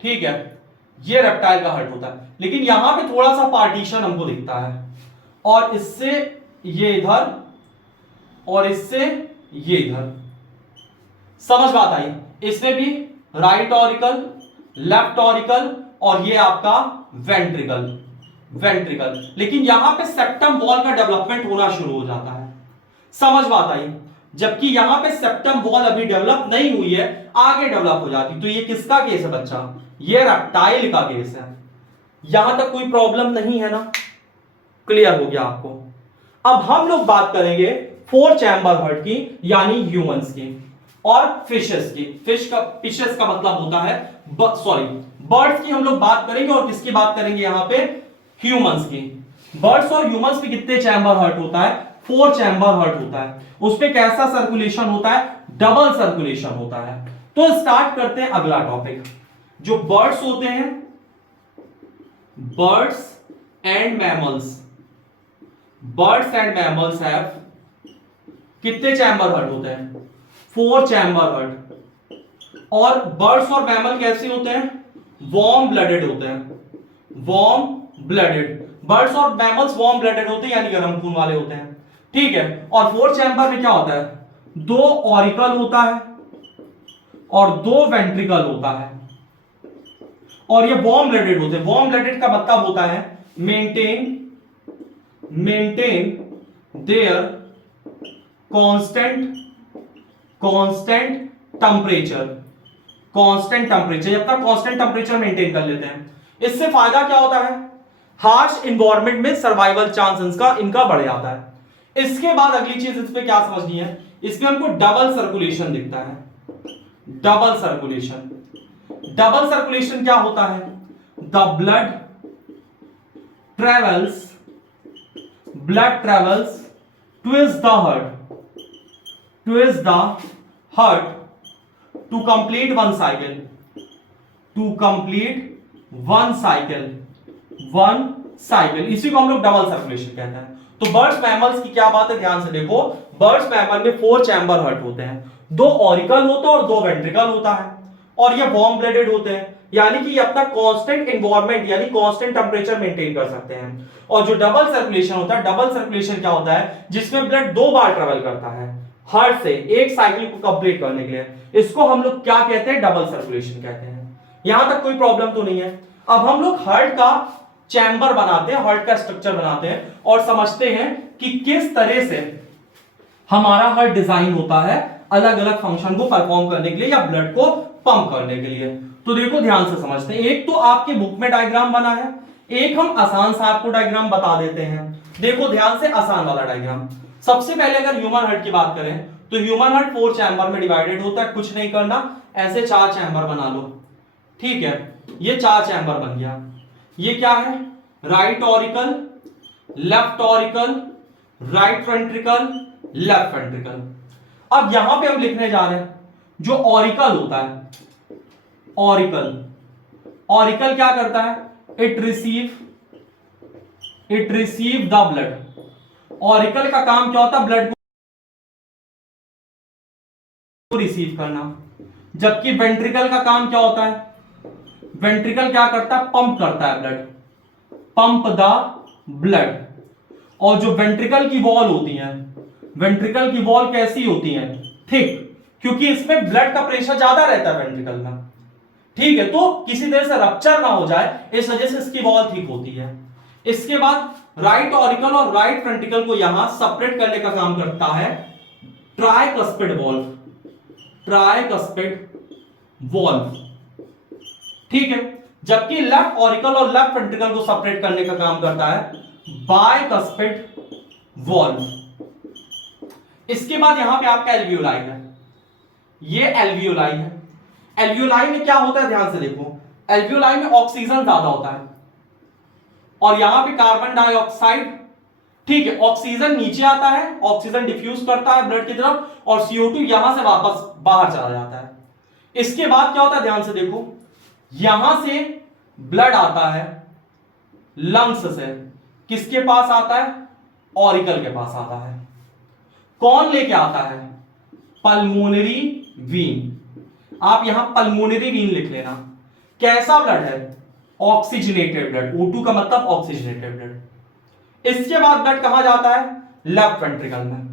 ठीक है, ये रेप्टाइल का हार्ट होता है। लेकिन यहां पे थोड़ा सा पार्टीशन हमको दिखता है, और इससे ये इधर और इससे ये इधर। समझ बात आई? इसमें भी राइट ऑरिकल, लेफ्ट ऑरिकल, और ये आपका वेंट्रिकल, वेंट्रिकल। लेकिन यहां पे सेप्टम वॉल का डेवलपमेंट होना शुरू हो जाता है। समझ बात आई? जबकि यहां पे सेप्टम वॉल अभी डेवलप नहीं हुई है, आगे डेवलप हो जाती। तो ये किसका केस है बच्चा? ये रेप्टाइल का केस है। यहां तक कोई प्रॉब्लम नहीं है ना? क्लियर हो गया आपको? अब हम लोग बात करेंगे 4 चैम्बर हार्ट की, यानी ह्यूमंस की और फिशेस की। फिशेस का मतलब होता है बर्ड्स की हम लोग बात करेंगे, और किसकी बात करेंगे यहां पे? ह्यूमंस की। बर्ड्स और ह्यूमंस पे कितने चैम्बर हार्ट होता है? 4 चैम्बर हार्ट होता है। उसपे कैसा सर्कुलेशन होता है? डबल सर्कुलेशन होता है। तो स्टार्ट करते हैं अगला टॉपिक। जो बर्ड्स होते हैं, birds and mammals, birds and mammals have कितने चैम्बर हार्ट होते हैं? 4 चैम्बर हार्ट। और बर्ड्स और मैमल कैसे होते हैं? वार्म ब्लडेड होते हैं, वार्म ब्लडेड। बर्ड्स और मैमल्स वार्म ब्लडेड होते हैं, यानी गर्म खून वाले होते हैं, ठीक है। और 4 चैम्बर में क्या होता है? 2 ऑरिकल होता है और 2 वेंट्रिकल होता है, और ये वार्म ब्लडेड होते हैं। वार्म ब्लडेड का मतलब होता है मेंटेन देयर कांस्टेंट टेम्परेचर, जब तक कांस्टेंट टेम्परेचर मेंटेन कर लेते हैं। इससे फायदा क्या होता है? हार्श इन्वायरमेंट में सर्वाइवल चांसेस का इनका बढ़ जाता है। इसके बाद अगली चीज इस पे क्या समझनी है? इसमें हमको डबल सर्कुलेशन दिखता है। डबल सर्कुलेशन, डबल सर्कुलेशन क्या होता है? The blood travels to the heart to complete one cycle, to complete one cycle, one cycle, इसी को हम लोग डबल सर्कुलेशन कहते हैं। तो बर्ड्स मैमल्स की क्या बात है, ध्यान से देखो। बर्ड्स मैमल में 4 चैम्बर हार्ट होते हैं, 2 ऑरिकल होता है और 2 वेंट्रिकल होता है, और ये वार्म ब्लडेड होते हैं, यानी कि ये अपना कांस्टेंट एनवायरनमेंट यानी कांस्टेंट टेंपरेचर मेंटेन कर सकते हैं। और जो डबल सर्कुलेशन होता है, डबल सर्कुलेशन क्या होता है, जिसमें ब्लड 2 बार ट्रेवल करता है हार्ट से एक साइकिल को कंप्लीट करने के लिए, इसको हम लोग क्या कहते हैं, डबल सर्कुलेशन कहते हैं। यहां तक कोई प्रॉब्लम तो नहीं है। अब हम लोग हार्ट का चैम्बर बनाते हैं, हार्ट का स्ट्रक्चर बनाते हैं और समझते हैं कि किस तरह से हमारा हार्ट डिजाइन होता है अलग अलग फंक्शन को परफॉर्म करने के लिए या ब्लड को पंप करने के लिए। तो देखो ध्यान से समझते हैं। एक तो आपके बुक में डायग्राम बना है, एक हम आसान सा आपको डायग्राम बता देते हैं। देखो ध्यान से, आसान वाला डायग्राम। सबसे पहले अगर ह्यूमन हार्ट की बात करें तो ह्यूमन हार्ट 4 चैम्बर में डिवाइडेड होता है। कुछ नहीं करना, ऐसे 4 चैम्बर बना लो, ठीक है। ये 4 चैम्बर बन गया। ये क्या है, right auricle, left auricle, right ventricle, left ventricle. अब यहां पे हम लिखने जा रहे हैं जो ऑरिकल होता है, ऑरिकल, ऑरिकल क्या करता है, it receive the blood. Auricle का काम क्या होता है, ब्लड को रिसीव करना। जबकि वेंट्रिकल का काम क्या होता है, वेंट्रिकल क्या करता है, पंप करता है ब्लड, पंप द ब्लड। और जो वेंट्रिकल की वॉल होती है, वेंट्रिकल की वॉल कैसी होती है, थिक, क्योंकि इसमें ब्लड का प्रेशर ज्यादा रहता है वेंट्रिकल में, ठीक है। तो किसी तरह से रप्चर ना हो जाए इस वजह से इसकी वॉल थिक होती है। इसके बाद राइट ऑरिकल और राइट वेंट्रिकल को यहां सेपरेट करने का काम करता है ट्राइकस्पिड वॉल्व, ट्राइकस्पिड वॉल्व, ठीक है। जबकि लेफ्ट ऑरिकल और लेफ्ट वेंट्रिकल को सेपरेट करने का काम करता है बाइकस्पिड वॉल्व। इसके बाद यहां पे आपका एल्वियोलाई है, ये एल्वियोलाई है। एल्वियोलाई में क्या होता है, ध्यान से देखो। एल्वियोलाई में ऑक्सीजन ज्यादा होता है और यहां पे कार्बन डाइऑक्साइड, ठीक है। ऑक्सीजन नीचे आता है, ऑक्सीजन डिफ्यूज करता है ब्लड की तरफ, और CO2 यहां से वापस बाहर चला जाता है। इसके बाद क्या होता है, ध्यान से देखो, यहां से ब्लड आता है लंग्स से, किसके पास आता है, ऑरिकल के पास आता है। कौन लेके आता है, पल्मोनरी वीन। आप यहां पल्मोनरी वीन लिख लेना। कैसा ब्लड है, ऑक्सीजनेटेड ब्लड, O2 का मतलब ऑक्सीजनेटेड ब्लड। इसके बाद ब्लड कहां जाता है, लेफ्ट वेंट्रिकल में।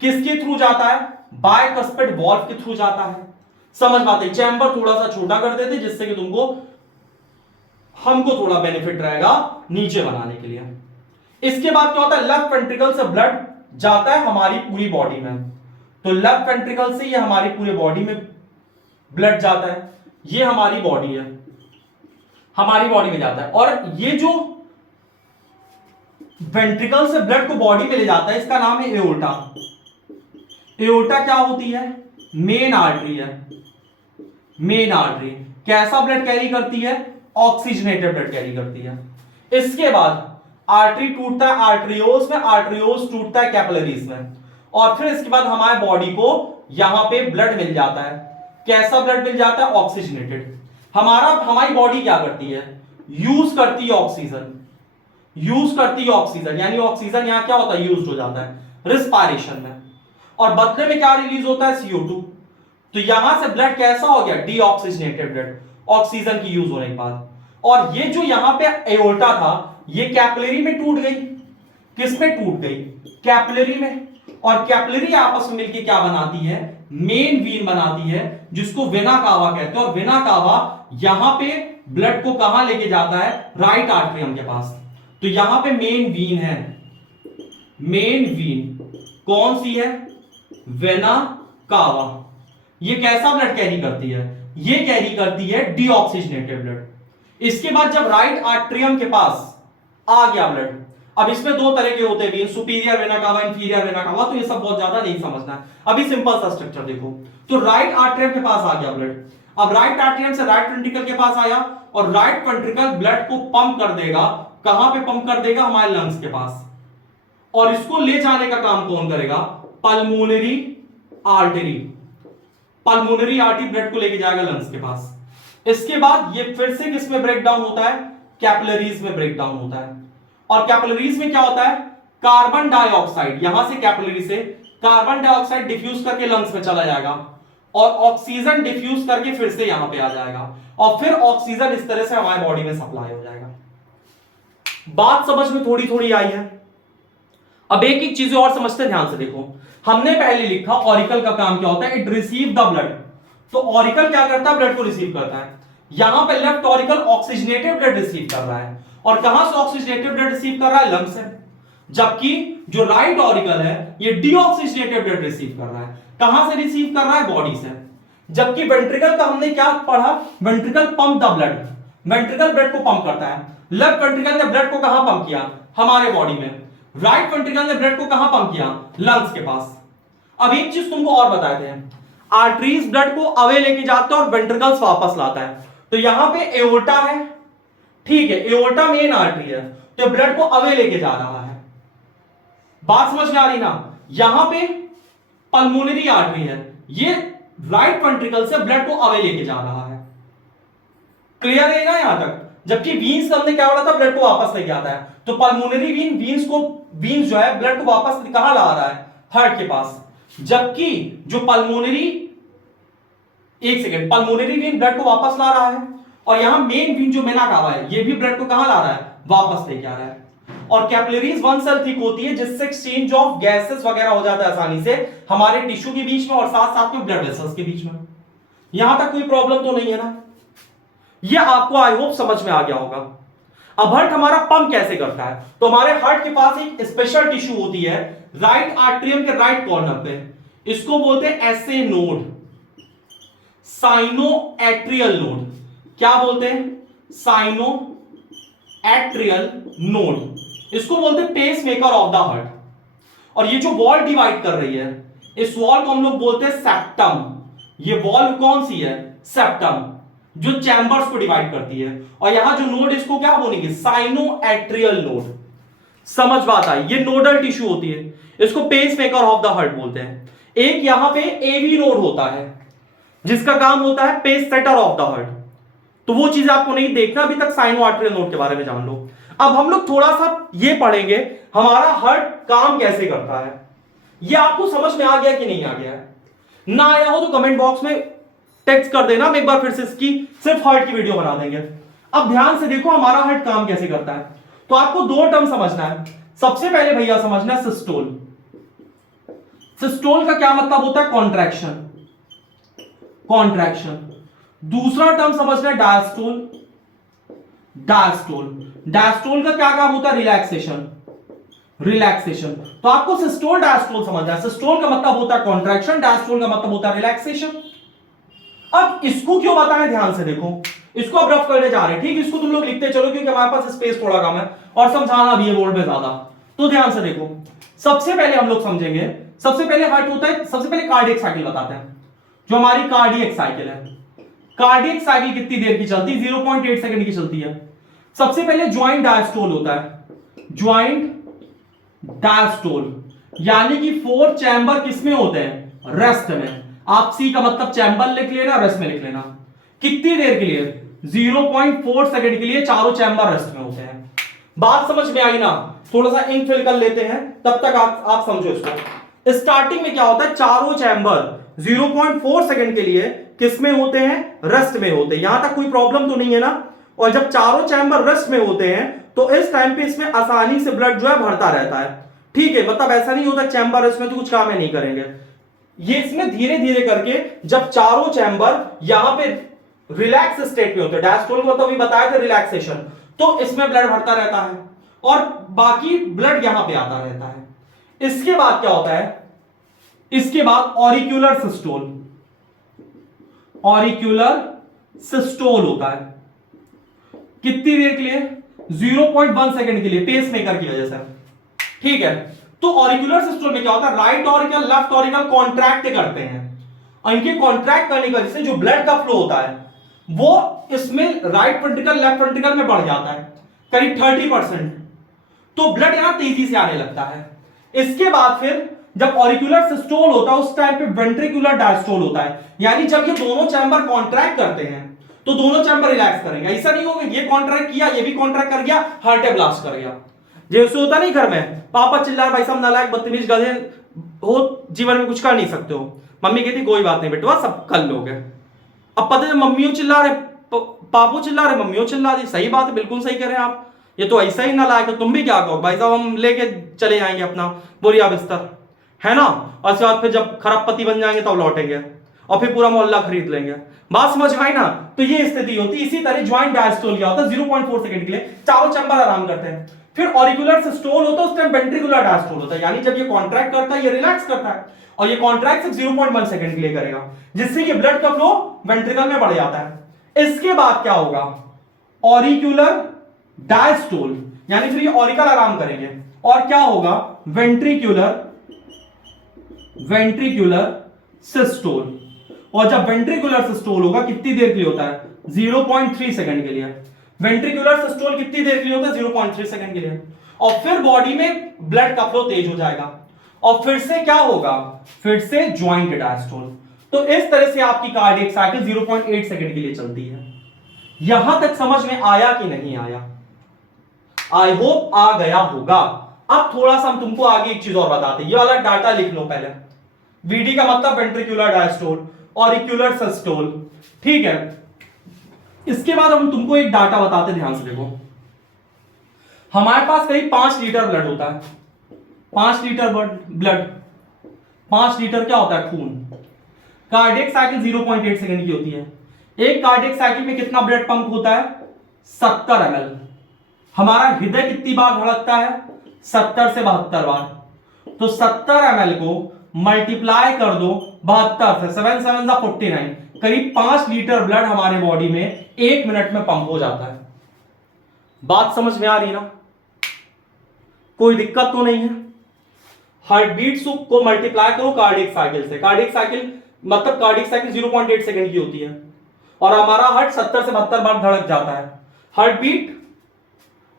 किसके थ्रू जाता है, बाइकस्पिड वॉल्व के थ्रू जाता है। समझ पाते, चैम्बर थोड़ा सा छोटा कर देते जिससे कि हमको थोड़ा बेनिफिट रहेगा नीचे बनाने के लिए। इसके बाद क्या होता है, लेफ्ट वेंट्रिकल से ब्लड जाता है हमारी पूरी बॉडी में। तो लेफ्ट वेंट्रिकल से ये हमारी पूरी बॉडी में ब्लड जाता है। ये हमारी बॉडी है, हमारी बॉडी में जाता है। और ये जो वेंट्रिकल से ब्लड को बॉडी में ले जाता है, इसका नाम है एओर्टा। एओर्टा क्या होती है, मेन आर्टरी है, मेन आर्टरी। कैसा ब्लड कैरी करती है, ऑक्सीजनेटेड ब्लड कैरी करती है। इसके बाद आर्टरी टूटता है आर्टरियोज में, आर्टरियोज टूटता है कैपिलरीज में, और फिर इसके बाद हमारे बॉडी को यहां पे ब्लड मिल जाता है। कैसा ब्लड मिल जाता है, ऑक्सीजनेटेड। हमारी बॉडी क्या करती है, यूज करती है ऑक्सीजन, यूज करती है ऑक्सीजन, यानी ऑक्सीजन यहां क्या होता है, यूज हो जाता है रिस्पायरेशन में, और बदले में क्या रिलीज होता है, CO2। तो यहां से ब्लड कैसा हो गया, डीऑक्सीजनेटेड ब्लड, ऑक्सीजन की यूज होने के बाद। और ये जो यहां पे एओर्टा था, ये कैपिलरी में टूट गई। किस में टूट गई, कैपिलरी में। और कैपिलरी आपस में मिलकर क्या बनाती है, मेन वीन बनाती है, जिसको वेना कावा कहते हैं। और वेना कावा यहां पे ब्लड को कहां लेके जाता है, राइट आर्टरियम के पास। तो यहां पे मेन वीन है, मेन वीन कौन सी है, वेना कावा। ये कैसा ब्लड कैरी करती है, ये कैरी करती है डीऑक्सीजनेटेड ब्लड। इसके बाद जब राइट आर्टरियम के पास आ गया ब्लड, अब इसमें 2 तरह के होते हैं, superior vena cava, inferior vena cava, तो ये सब बहुत ज्यादा नहीं समझना है। अभी सिंपल सा स्ट्रक्चर देखो। तो राइट आर्टरियम के पास आ गया ब्लड, अब राइट आर्टरियम से राइट वेंट्रिकल के पास आया, और राइट वेंट्रिकल ब्लड को पंप कर देगा। कहां पे पंप कर देगा, हमारे लंग्स के पास। और इसको ले जाने का काम कौन करेगा, pulmonary artery, pulmonary artery blood को लेके जाएगा लंग्स के पास। इसके बाद ये फिर से किस में ब्रेक डाउन होता है, कैपिलरीज में ब्रेक डाउन होता है। और कैपिलरीज में क्या होता है, कार्बन डाइऑक्साइड, यहां से कैपिलरी से कार्बन डाइऑक्साइड डिफ्यूज करके लंग्स में चला जाएगा और ऑक्सीजन डिफ्यूज करके फिर से यहां पे आ जाएगा और फिर ऑक्सीजन इस तरह से हमारे बॉडी में सप्लाई हो जाएगा। बात समझ में थोड़ी थोड़ी आई है। अब एक एक चीजें और समझते हैं, ध्यान से देखो। हमने पहले लिखा ऑरिकल का काम क्या होता है, इट रिसीव द ब्लड। तो ऑरिकल क्या करता है, ब्लड को रिसीव करता है। यहां पे left auricle oxygenated blood receive कर रहा है और कहां से ऑक्सीजनेटेड ब्लड रिसीव कर रहा है, लंग्स से। जबकि जो राइट ऑरिकल है ये डीऑक्सीजनेटेड ब्लड रिसीव कर रहा है। कहां से रिसीव कर रहा है, बॉडी से। जबकि वेंट्रिकल का हमने क्या पढ़ा, ventricle pump the blood, ventricle blood को पंप करता है। लेफ्ट वेंट्रिकल ने ब्लड को कहां पंप किया, हमारे बॉडी में। राइट वेंट्रिकल ने ब्लड को कहां पंप किया, लंग्स के पास। अब एक चीज तुमको और बताते हैं, आर्टरीज ब्लड को अवे लेके जाता है और वेंट्रिकल्स वापस लाता है। तो यहां पे एओर्टा है, ठीक है, एओर्टा मेन आर्टरी है, तो ब्लड को अवे लेके जा रहा है। बात समझ में आ रही ना। यहां पे पल्मोनरी आर्टरी है, ये राइट वेंट्रिकल से ब्लड को अवे लेके जा रहा है। क्लियर है ना यहां तक। जबकि वीन्स का हमने क्या बोला था, ब्लड को वापस लेके आता है। तो पल्मोनरी वीन्स जो है ब्लड को वापस कहां ला रहा है, हार्ट के पास। जबकि जो पल्मोनरी, एक सेकेंड, पल्मोनरी वीन ब्लड को वापस ला रहा है और यहां मेन वीन जो मेना कावा है ये भी ब्लड को कहां ला रहा है, वापस लेके आ रहा है। और कैपिलरीज वन सेल थिक होती है जिससे एक्सचेंज ऑफ गैसेस वगैरह हो जाता है आसानी से हमारे टिश्यू के बीच में और साथ साथ में ब्लड वेसल्स के बीच में। यहां तक कोई प्रॉब्लम तो नहीं है ना। ये आपको आई होप समझ में आ गया होगा। अब हार्ट हमारा पंप कैसे करता है, तो हमारे हार्ट के पास एक स्पेशल टिश्यू होती है राइट आर्ट्रियम के राइट कॉर्नर पे, इसको बोलते हैं SA node, sino atrial node. क्या बोलते हैं, साइनो एट्रियल नोड, इसको बोलते हैं pacemaker of the heart. और ये जो वॉल डिवाइड कर रही है, इस वॉल को हम लोग बोलते हैं सेप्टम। ये वॉल कौन सी है, सेप्टम, जो चैम्बर्स को डिवाइड करती है। और यहां जो नोड, इसको क्या बोलेंगे, साइनो एट्रियल नोड। समझ बात आई, ये नोडल टिश्यू होती है, इसको pacemaker of the heart बोलते हैं। एक यहां पे एवी नोड होता है जिसका काम होता है pacesetter of the heart. तो वो चीज आपको नहीं देखना, अभी तक साइनो आर्टरियल नोड के बारे में जान लो। अब हम लोग थोड़ा सा ये पढ़ेंगे हमारा हार्ट काम कैसे करता है। ये आपको समझ में आ गया कि नहीं आ गया, ना आया हो तो कमेंट बॉक्स में टेक्स्ट कर देना, हम एक बार फिर से इसकी सिर्फ हार्ट की वीडियो बना देंगे। अब ध्यान से देखो हमारा हार्ट काम कैसे करता है। तो आपको दो टर्म समझना है। सबसे पहले भैया समझना है सिस्टोल। सिस्टोल का क्या मतलब होता है, कॉन्ट्रैक्शन, कॉन्ट्रैक्शन। दूसरा टर्म समझना है डायस्टोल, डायस्टोल। डायस्टोल का क्या काम होता है, रिलैक्सेशन, रिलैक्सेशन। तो आपको सिस्टोल डायस्टोल समझना है। सिस्टोल का मतलब होता है कॉन्ट्रैक्शन, डायस्टोल का मतलब होता है रिलैक्सेशन। अब इसको क्यों बताएं, ध्यान से देखो, इसको अब रफ करने जा रहे हैं, ठीक। इसको तुम लोग लिखते चलो क्योंकि हमारे पास स्पेस थोड़ा कम है और समझाना भी है बोर्ड में ज्यादा। तो ध्यान से देखो, सबसे पहले हम लोग समझेंगे, सबसे पहले हार्ट होता है, सबसे पहले कार्डियक साइकिल बताते हैं। जो हमारी कार्डियक साइकिल है, कार्डियक साइकिल कितनी देर की चलती है, 0.8 सेकंड की चलती है। सबसे पहले ज्वाइंट डायस्टोल होता है, ज्वाइंट डायस्टोल, यानी कि 4 चैम्बर किसमें होते हैं, रेस्ट में। आप सी का मतलब चैम्बर लिख लेना, रेस्ट में लिख लेना। कितनी देर के लिए, 0.4 सेकंड के लिए चारों चैम्बर रेस्ट में होते हैं। बात समझ में आई ना। थोड़ा सा इंक फिल कर लेते हैं, तब तक आप समझो इसको। स्टार्टिंग में क्या होता है, चारों चैम्बर 0.4 सेकंड के लिए किसमें होते हैं, रेस्ट में होते हैं। यहां तक कोई प्रॉब्लम तो नहीं है ना। और जब चारों चैम्बर रेस्ट में होते हैं तो इस टाइम पे इसमें आसानी से ब्लड जो है भरता रहता है, ठीक है। मतलब ऐसा नहीं होता चैम्बर रेस्ट में तो कुछ काम है नहीं करेंगे। ये इसमें धीरे धीरे करके जब चारों चैम्बर यहां पे रिलैक्स स्टेट में होते हैं, डायस्टोल को तो अभी बताया था रिलैक्सेशन, तो इसमें ब्लड भरता रहता है और बाकी ब्लड यहां पे आता रहता है। इसके बाद क्या होता है, इसके बाद ऑरिक्यूलर सिस्टोल, ऑरिक्यूलर सिस्टोल होता है। कितनी देर के लिए, 0.1 सेकंड के लिए, पेस मेकर की वजह से, ठीक है। तो ऑरिक्यूलर सिस्टोल में क्या होता है, right auricle left auricle contract करते हैं और इनके कॉन्ट्रैक्ट करने की वजह से जो ब्लड का फ्लो होता है वो इसमें राइट वेंट्रिकल लेफ्ट वेंट्रिकल में बढ़ जाता है करीब 30%। तो ब्लड यहां तेजी से आने लगता है। इसके बाद फिर जब ऑरिकुलर सिस्टोल होता है उस टाइम पे वेंट्रिकुलर डायस्टोल होता है, यानी जब ये दोनों चैम्बर कॉन्ट्रैक्ट करते हैं तो दोनों चैम्बर रिलैक्स करेंगे। ऐसा नहीं होगा ये कॉन्ट्रैक्ट किया ये भी कॉन्ट्रैक्ट कर गया हार्ट ब्लास्ट कर गया। जैसे होता नहीं घर में पापा चिल्ला भाई साहब नालायक बदतमीज गधे हो, जीवन में कुछ कर नहीं सकते हो, मम्मी कहती कोई बात नहीं बेटवा सब कर लोगे। अब पता है मम्मियों चिल्ला रहे पापू चिल्ला रहे मम्मियों चिल्ला दी, सही बात है बिल्कुल सही कह रहे हैं आप, ये तो ऐसा ही नालायक है, तुम भी क्या कहो भाई साहब हम लेके चले जाएंगे अपना बोरिया बिस्तर, है ना, और उसके बाद फिर जब खरबपति बन जाएंगे तब लौटेंगे और फिर पूरा मोहल्ला खरीद लेंगे। बात समझ में आई ना। तो ये स्थिति होती है। इसी तरह ज्वाइंट डायस्टोल क्या होता है 0.4 सेकंड के लिए चारों चैम्बर आराम करते हैं। फिर ऑरिकुलर सिस्टोल होता है उस टाइम वेंट्रिकुलर डायस्टोल होता है, यानी जब ये कॉन्ट्रैक्ट करता है ये रिलैक्स करता है और ये कॉन्ट्रैक्ट सिर्फ 0.1 सेकंड के लिए करेगा, जिससे ये ब्लड का फ्लो वेंट्रिकल में बढ़ जाता है। इसके बाद क्या होगा ऑरिकुलर डायस्टोल, यानी फिर ये ऑरिकल आराम करेंगे और क्या होगा वेंट्रिकुलर सिस्टोल। और जब वेंट्रिकुलर सिस्टोल होगा कितनी देर के लिए होता है 0.3 सेकंड के लिए। वेंट्रिकुलर सिस्टोल कितनी देर के लिए होता है 0.3 सेकंड के लिए। और फिर बॉडी में ब्लड का फ्लो तेज हो जाएगा और फिर से क्या होगा फिर से ज्वाइंट डायस्टोल। तो इस तरह से आपकी कार्डियक साइकिल 0.8 सेकंड के लिए चलती है। यहां तक समझ में आया कि नहीं आया? आई होप आ गया होगा। अब थोड़ा सा हम तुमको आगे एक चीज और बताते हैं, ये वाला डाटा लिख लो पहले। वीडी का मतलब वेंट्रिकुलर डायस्टोल, ऑरिकुलर सिस्टोल, ठीक है। इसके बाद हम तुमको एक डाटा बताते, ध्यान से देखो। हमारे पास करीब 5 लीटर ब्लड होता है, 5 लीटर ब्लड, 5 लीटर क्या होता है खून। कार्डियक साइकिल 0.8 सेकंड की होती है। एक कार्डियक साइकिल में कितना ब्लड पंप होता है 70 ml। हमारा हृदय कितनी बार धड़कता है 70 से 72 बार। तो 70 ml को मल्टीप्लाई कर दो 72 से, 7 7 49, करीब 5 लीटर ब्लड हमारे बॉडी में 1 मिनट में पंप हो जाता है। बात समझ में आ रही ना? कोई दिक्कत तो नहीं है? हार्ट बीट्स को मल्टीप्लाई करो कार्डियक साइकिल से। कार्डियक साइकिल मतलब कार्डियक साइकिल 0.8 सेकंड की होती है और हमारा हार्ट 70 से 72 बार धड़क जाता है। हार्ट बीट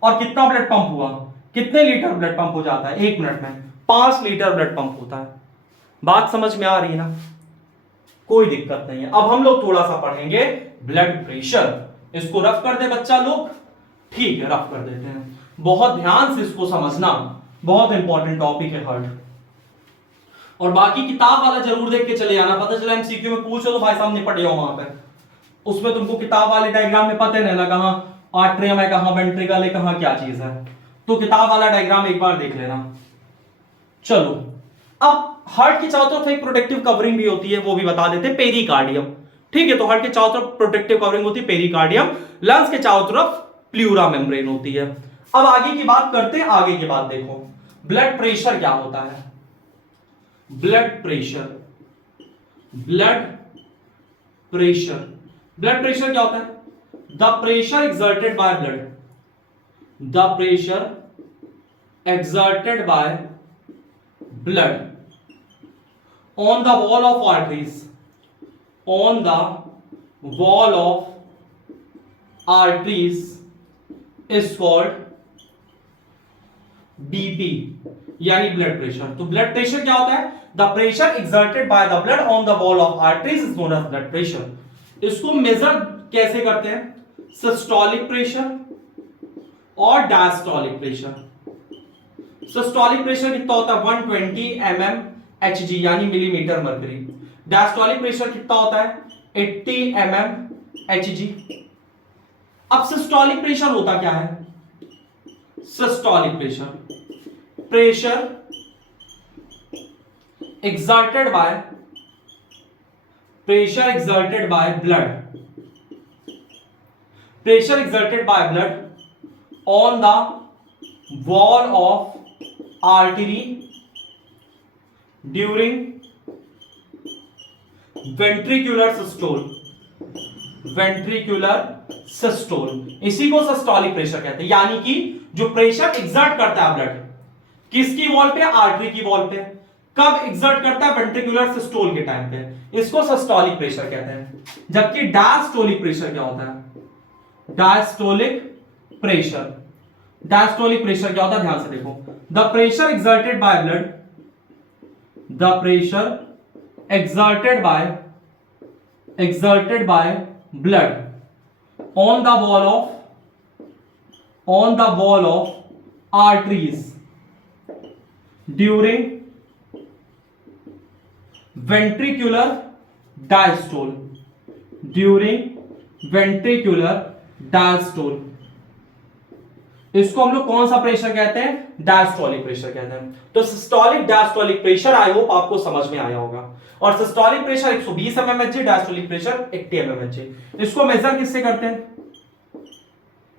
और कितना ब्लड पंप हुआ, कितने लीटर ब्लड पंप हो जाता है 1 मिनट में 5 लीटर ब्लड पंप होता है। बात समझ में आ रही है ना? कोई दिक्कत नहीं है। अब हम लोग थोड़ा सा पढ़ेंगे ब्लड प्रेशर। इसको रफ कर दे बच्चा लोग, ठीक है रफ कर देते हैं। बहुत ध्यान से इसको समझना, बहुत इंपॉर्टेंट टॉपिक है हार्ट। और बाकी किताब वाला जरूर देख के चले जाना, पता चला एमसीक्यू में पूछो तो भाई साहब निपट जाओ वहां पे। उसमें तुमको किताब वाले डायग्राम में पता है ना कहां आर्ट्रियम है कहां वेंट्रिकल है कहां क्या चीज है, तो किताब वाला डायग्राम एक बार देख लेना। चलो अब हार्ट के चारों तरफ एक प्रोटेक्टिव कवरिंग भी होती है, वो भी बता देते हैं, पेरिकार्डियम। ठीक है, तो हार्ट के चारों तरफ प्रोटेक्टिव कवरिंग होती है पेरिकार्डियम। लंग्स के चारों तरफ प्लूरा मेम्ब्रेन होती है। अब आगे की बात करते हैं। आगे की बात देखो, ब्लड प्रेशर क्या होता है। Blood pressure, blood pressure, blood pressure क्या होता है? The pressure exerted by blood, the pressure exerted bye blood on the wall of arteries, on the wall of arteries is called BP, यानी blood pressure. तो blood pressure क्या होता है? The pressure exerted by the blood on the wall of arteries is known as blood pressure. इसको measure कैसे करते हैं? Systolic pressure और डायस्टोलिक प्रेशर। सिस्टोलिक प्रेशर कितना होता है 120 mmHg यानी मिलीमीटर मरकरी। डायस्टोलिक प्रेशर कितना होता है 80 mmHg। अब सिस्टोलिक प्रेशर होता क्या है? Systolic pressure, pressure exerted by blood, pressure exerted by blood on the wall of artery during ventricular systole, ventricular systole, इसी को सिस्टोलिक प्रेशर कहते हैं। यानी कि जो प्रेशर एग्जर्ट करता है ब्लड किसकी वॉल पे? आर्टरी की वॉल पे। कब एग्जर्ट करता है? वेंट्रिकुलर सिस्टोल के टाइम पे। इसको सिस्टोलिक प्रेशर कहते हैं। जबकि डायस्टोलिक प्रेशर क्या होता है? डायस्टोलिक प्रेशर, डायस्टोलिक प्रेशर क्या होता है? ध्यान से देखो, the pressure exerted by blood the pressure exerted by blood on the wall of arteries during ventricular diastole। इसको हम लोग कौन सा प्रेशर कहते हैं? डायस्टोलिक प्रेशर कहते हैं। तो systolic diastolic pressure I hope आपको समझ में आया होगा। और systolic pressure 120 mmHg, diastolic pressure 80 mmHg। इसको मेजर किससे करते हैं?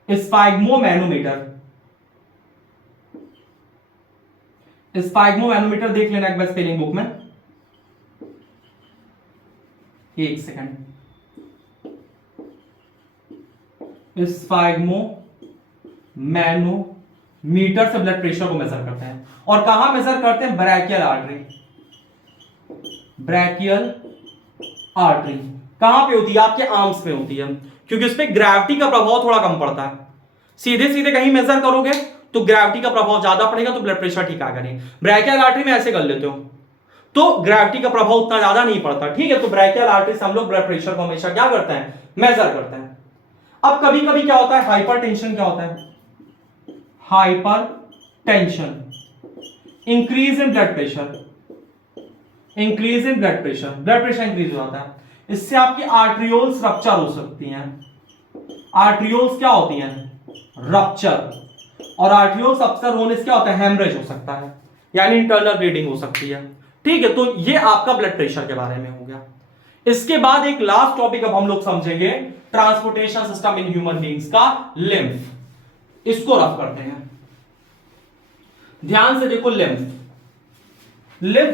स्फाइग्मोमैनोमीटर देख लेना एक बार स्पेलिंग बुक में। एक सेकंड। स्फाइग्मोमैनोमीटर से ब्लड प्रेशर को मेजर करते हैं। और कहां मेजर करते हैं? ब्रैकियल आर्टरी कहां पे होती है? आपके आर्म्स पे होती है, क्योंकि उस पे ग्रेविटी का प्रभाव थोड़ा कम पड़ता है। सीधे सीधे कहीं मेजर करोगे तो ग्रेविटी का प्रभाव ज्यादा पड़ेगा, तो ब्लड प्रेशर ठीक आएगा नहीं। ब्रैकियल आर्टरी में ऐसे कर लेते हो तो ग्रेविटी का प्रभाव उतना ज्यादा नहीं पड़ता, ठीक है। तो ब्रैकियल आर्टरी से हम लोग ब्लड प्रेशर को हमेशा क्या करते हैं? मेजर करते हैं। अब कभी कभी क्या होता है? हाइपरटेंशन। क्या होता है? Hypertension, increase in blood pressure, blood pressure increase हो जाता है। इससे आपकी आर्ट्रियोल्स रप्चर हो सकती हैं। आर्ट्रियोल्स क्या होती हैं? रप्चर। और आर्ट्रियोल्स रप्चर होने से क्या होता है? हेमरेज हो सकता है, यानी इंटरनल ब्लीडिंग हो सकती है, ठीक है। तो ये आपका ब्लड प्रेशर के बारे में हो गया। इसके बाद एक लास्ट टॉपिक अब हम लोग समझेंगे, transportation system in human beings का लिम्फ। इसको रफ करते हैं, ध्यान से देखो। लिम्फ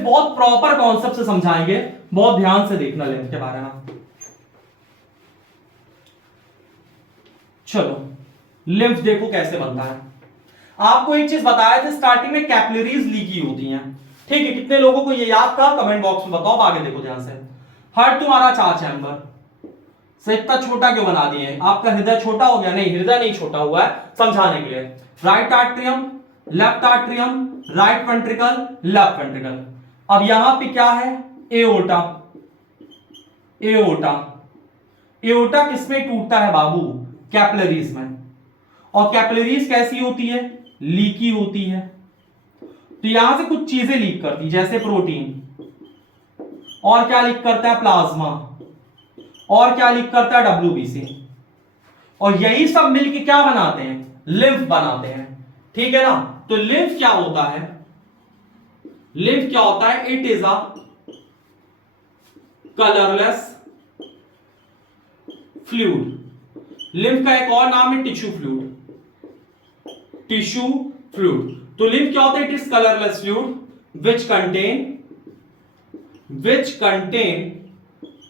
बहुत प्रॉपर कॉन्सेप्ट से समझाएंगे, बहुत ध्यान से देखना लिम्फ के बारे में। चलो लिम्फ देखो कैसे बनता है। आपको एक चीज बताया था स्टार्टिंग में, कैपिलरीज लीकी होती हैं, ठीक है। कितने लोगों को ये याद था? कमेंट बॉक्स में बताओ। आगे देखो ध्यान से। हार्ट तुम्हारा 4 चैम्बर से इतना छोटा क्यों बना दिए? आपका हृदय छोटा हो गया? नहीं, हृदय नहीं छोटा हुआ है, समझाने के लिए। Right atrium, left atrium, right ventricle, left ventricle. अब यहां पे क्या है? एओर्टा। एओर्टा किसमें टूटता है बाबू? कैपिलरीज में। और कैपिलरीज कैसी होती है? लीकी होती है। तो यहां से कुछ चीजें लीक करती, जैसे प्रोटीन। और क्या लीक करता है? प्लाज्मा। और क्या लीक करता है? WBC। और यही सब मिलके क्या बनाते हैं? लिम्फ बनाते हैं, ठीक है ना। तो लिम्फ क्या होता है? लिम्फ क्या होता है? It is a colourless fluid. Lymph का एक और नाम है टिश्यू फ्लूइड। तो लिम्फ क्या होता है? It is colourless fluid which contain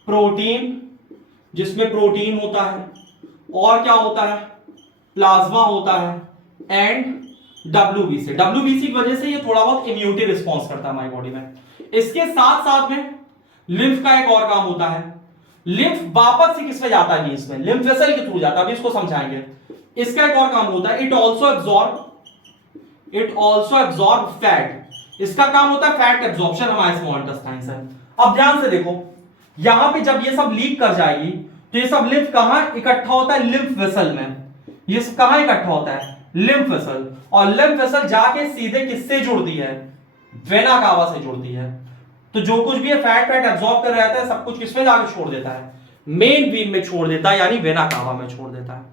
protein, जिसमें प्रोटीन होता है। और क्या होता है? प्लाज्मा होता है, एंड WBC की वजह से ये थोड़ा बहुत इम्यूनिटी रिस्पॉन्स करता है हमारी बॉडी में। इसके साथ साथ में लिम्फ का एक और काम होता है। लिम्फ वापस से किसमें जाता है? जीन्स में, लिम्फ वेसल के थ्रू जाता है, अभी इसको समझाएंगे। इसका एक और काम होता है, इट ऑल्सो एब्जॉर्ब फैट। इसका काम होता है फैट एब्जॉर्प्शन हमारे स्मॉल इंटेस्टाइन से। अब ध्यान से देखो, यहां पे जब ये सब लीक कर जाएगी तो ये सब लिम्फ कहां इकट्ठा होता है? लिम्फ वेसल में। ये सब कहां इकट्ठा होता है? Lymph vessel. और लिम्फ वेसल जाके सीधे किससे जुड़ती है? वेना कावा से जुड़ती है। तो जो कुछ भी है फैट एब्जॉर्ब कर रहता है, सब कुछ किसमें जाके छोड़ देता है? मेन बीम में छोड़ देता है, यानी वेना कावा में छोड़ देता है।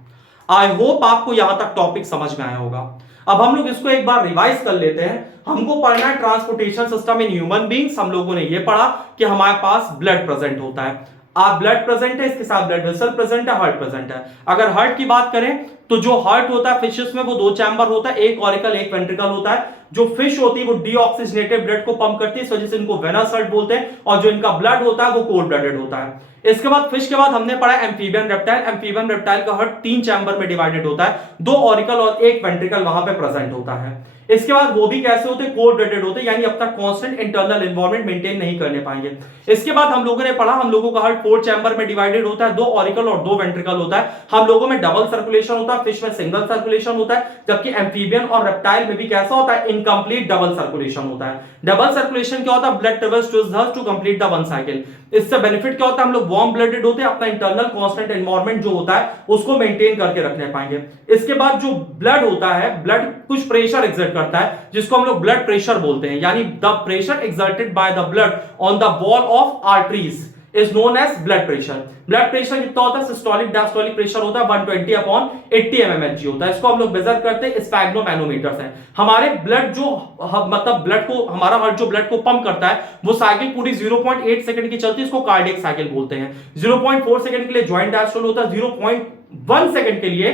आई होप आपको यहां तक टॉपिक समझ में आया होगा। अब हम लोग इसको एक बार रिवाइज कर लेते हैं। हमको पढ़ना है transportation system in human beings. हम लोगों ने ये पढ़ा कि हमारे पास ब्लड प्रेजेंट होता है। आप ब्लड प्रेजेंट है, इसके साथ ब्लड वेसल प्रेजेंट है, हार्ट प्रेजेंट है। अगर हार्ट की बात करें तो जो हार्ट होता है फिशेस में, वो 2 चैम्बर होता है, एक ऑरिकल एक वेंट्रिकल होता है। जो फिश होती है वो डीऑक्सीजनेटेड ब्लड को पंप करती है, इस वजह से इनको वेनस हार्ट बोलते हैं। और जो इनका ब्लड होता है वो कोल्ड ब्लडेड होता है। इसके बाद फिश के बाद हमने पढ़ा एम्फीबियन रेप्टाइल। एम्फीबियन रेप्टाइल का हार्ट 3 चैम्बर में डिवाइडेड होता है, 2 ऑरिकल और एक वेंट्रिकल वहां पे प्रेजेंट होता है। इसके बाद वो भी कैसे होते हैं, कोड-रेटेड होते हैं, यानी अब तक कांस्टेंट इंटरनल एनवायरनमेंट मेंटेन नहीं करने पाएंगे। इसके बाद हम लोगों ने पढ़ा, हम लोगों का हार्ट 4 चैम्बर में डिवाइडेड होता है, 2 ऑरिकल और 2 वेंट्रिकल होता है। हम लोगों में डबल सर्कुलेशन होता है, फिश में सिंगल सर्कुलेशन होता है, जबकि एम्फीबियन और रेप्टाइल में भी कैसा होता है, इनकम्प्लीट डबल सर्कुलेशन होता है। डबल सर्कुलेशन क्या होता है, blood travels to complete the one cycle. इससे बेनिफिट क्या होता है, हम लोग वार्म ब्लडेड होते हैं, अपना इंटरनल कांस्टेंट एनवायरनमेंट जो होता है उसको मेंटेन करके रखने पाएंगे। इसके बाद जो ब्लड होता है, ब्लड कुछ प्रेशर एक्सर्ट करता है जिसको हम लोग ब्लड प्रेशर बोलते हैं, यानी the pressure exerted by the blood on the wall of arteries is known as blood pressure. Blood pressure कितना होता है, सिस्टोलिक डायस्टोलिक प्रेशर होता है 120/80 mmHg होता है। इसको हम लोग मेजर करते हैं स्पैग्नोमैनोमीटर से। हमारे ब्लड जो मतलब ब्लड को, हमारा हार्ट जो ब्लड को पंप करता है वो साइकिल पूरी 0.8 सेकंड की चलती है, इसको कार्डियक साइकिल बोलते हैं। 0.4 सेकंड के लिए ज्वाइंट डायस्टोल होता है, 0.1 सेकंड के लिए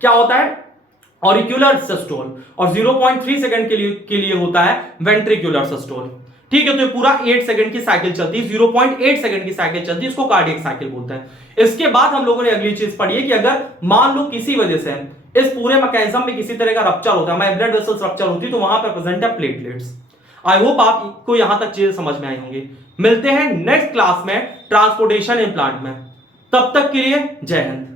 क्या होता है, ऑरिक्यूलर सिस्टोल, और 0.3 सेकंड के लिए होता है वेंट्रिकुलर सिस्टोल। ठीक है, तो ये पूरा 8 सेकंड की साइकिल चलती है, 0.8 सेकंड की साइकिल चलती है, इसको कार्डियक साइकिल बोलते हैं। इसके बाद हम लोगों ने अगली चीज पढ़ी है कि अगर मान लो किसी वजह से इस पूरे मैकेनिज्म में किसी तरह का रप्चर होता है, ब्लड वेसल्स रप्चर होती है, तो वहां पर प्रेजेंट है प्लेटलेट्स। आई होप आपको यहां तक चीजें समझ में आई होंगी। मिलते हैं नेक्स्ट क्लास में ट्रांसपोर्टेशन इन प्लांट में, तब तक के लिए जय हिंद।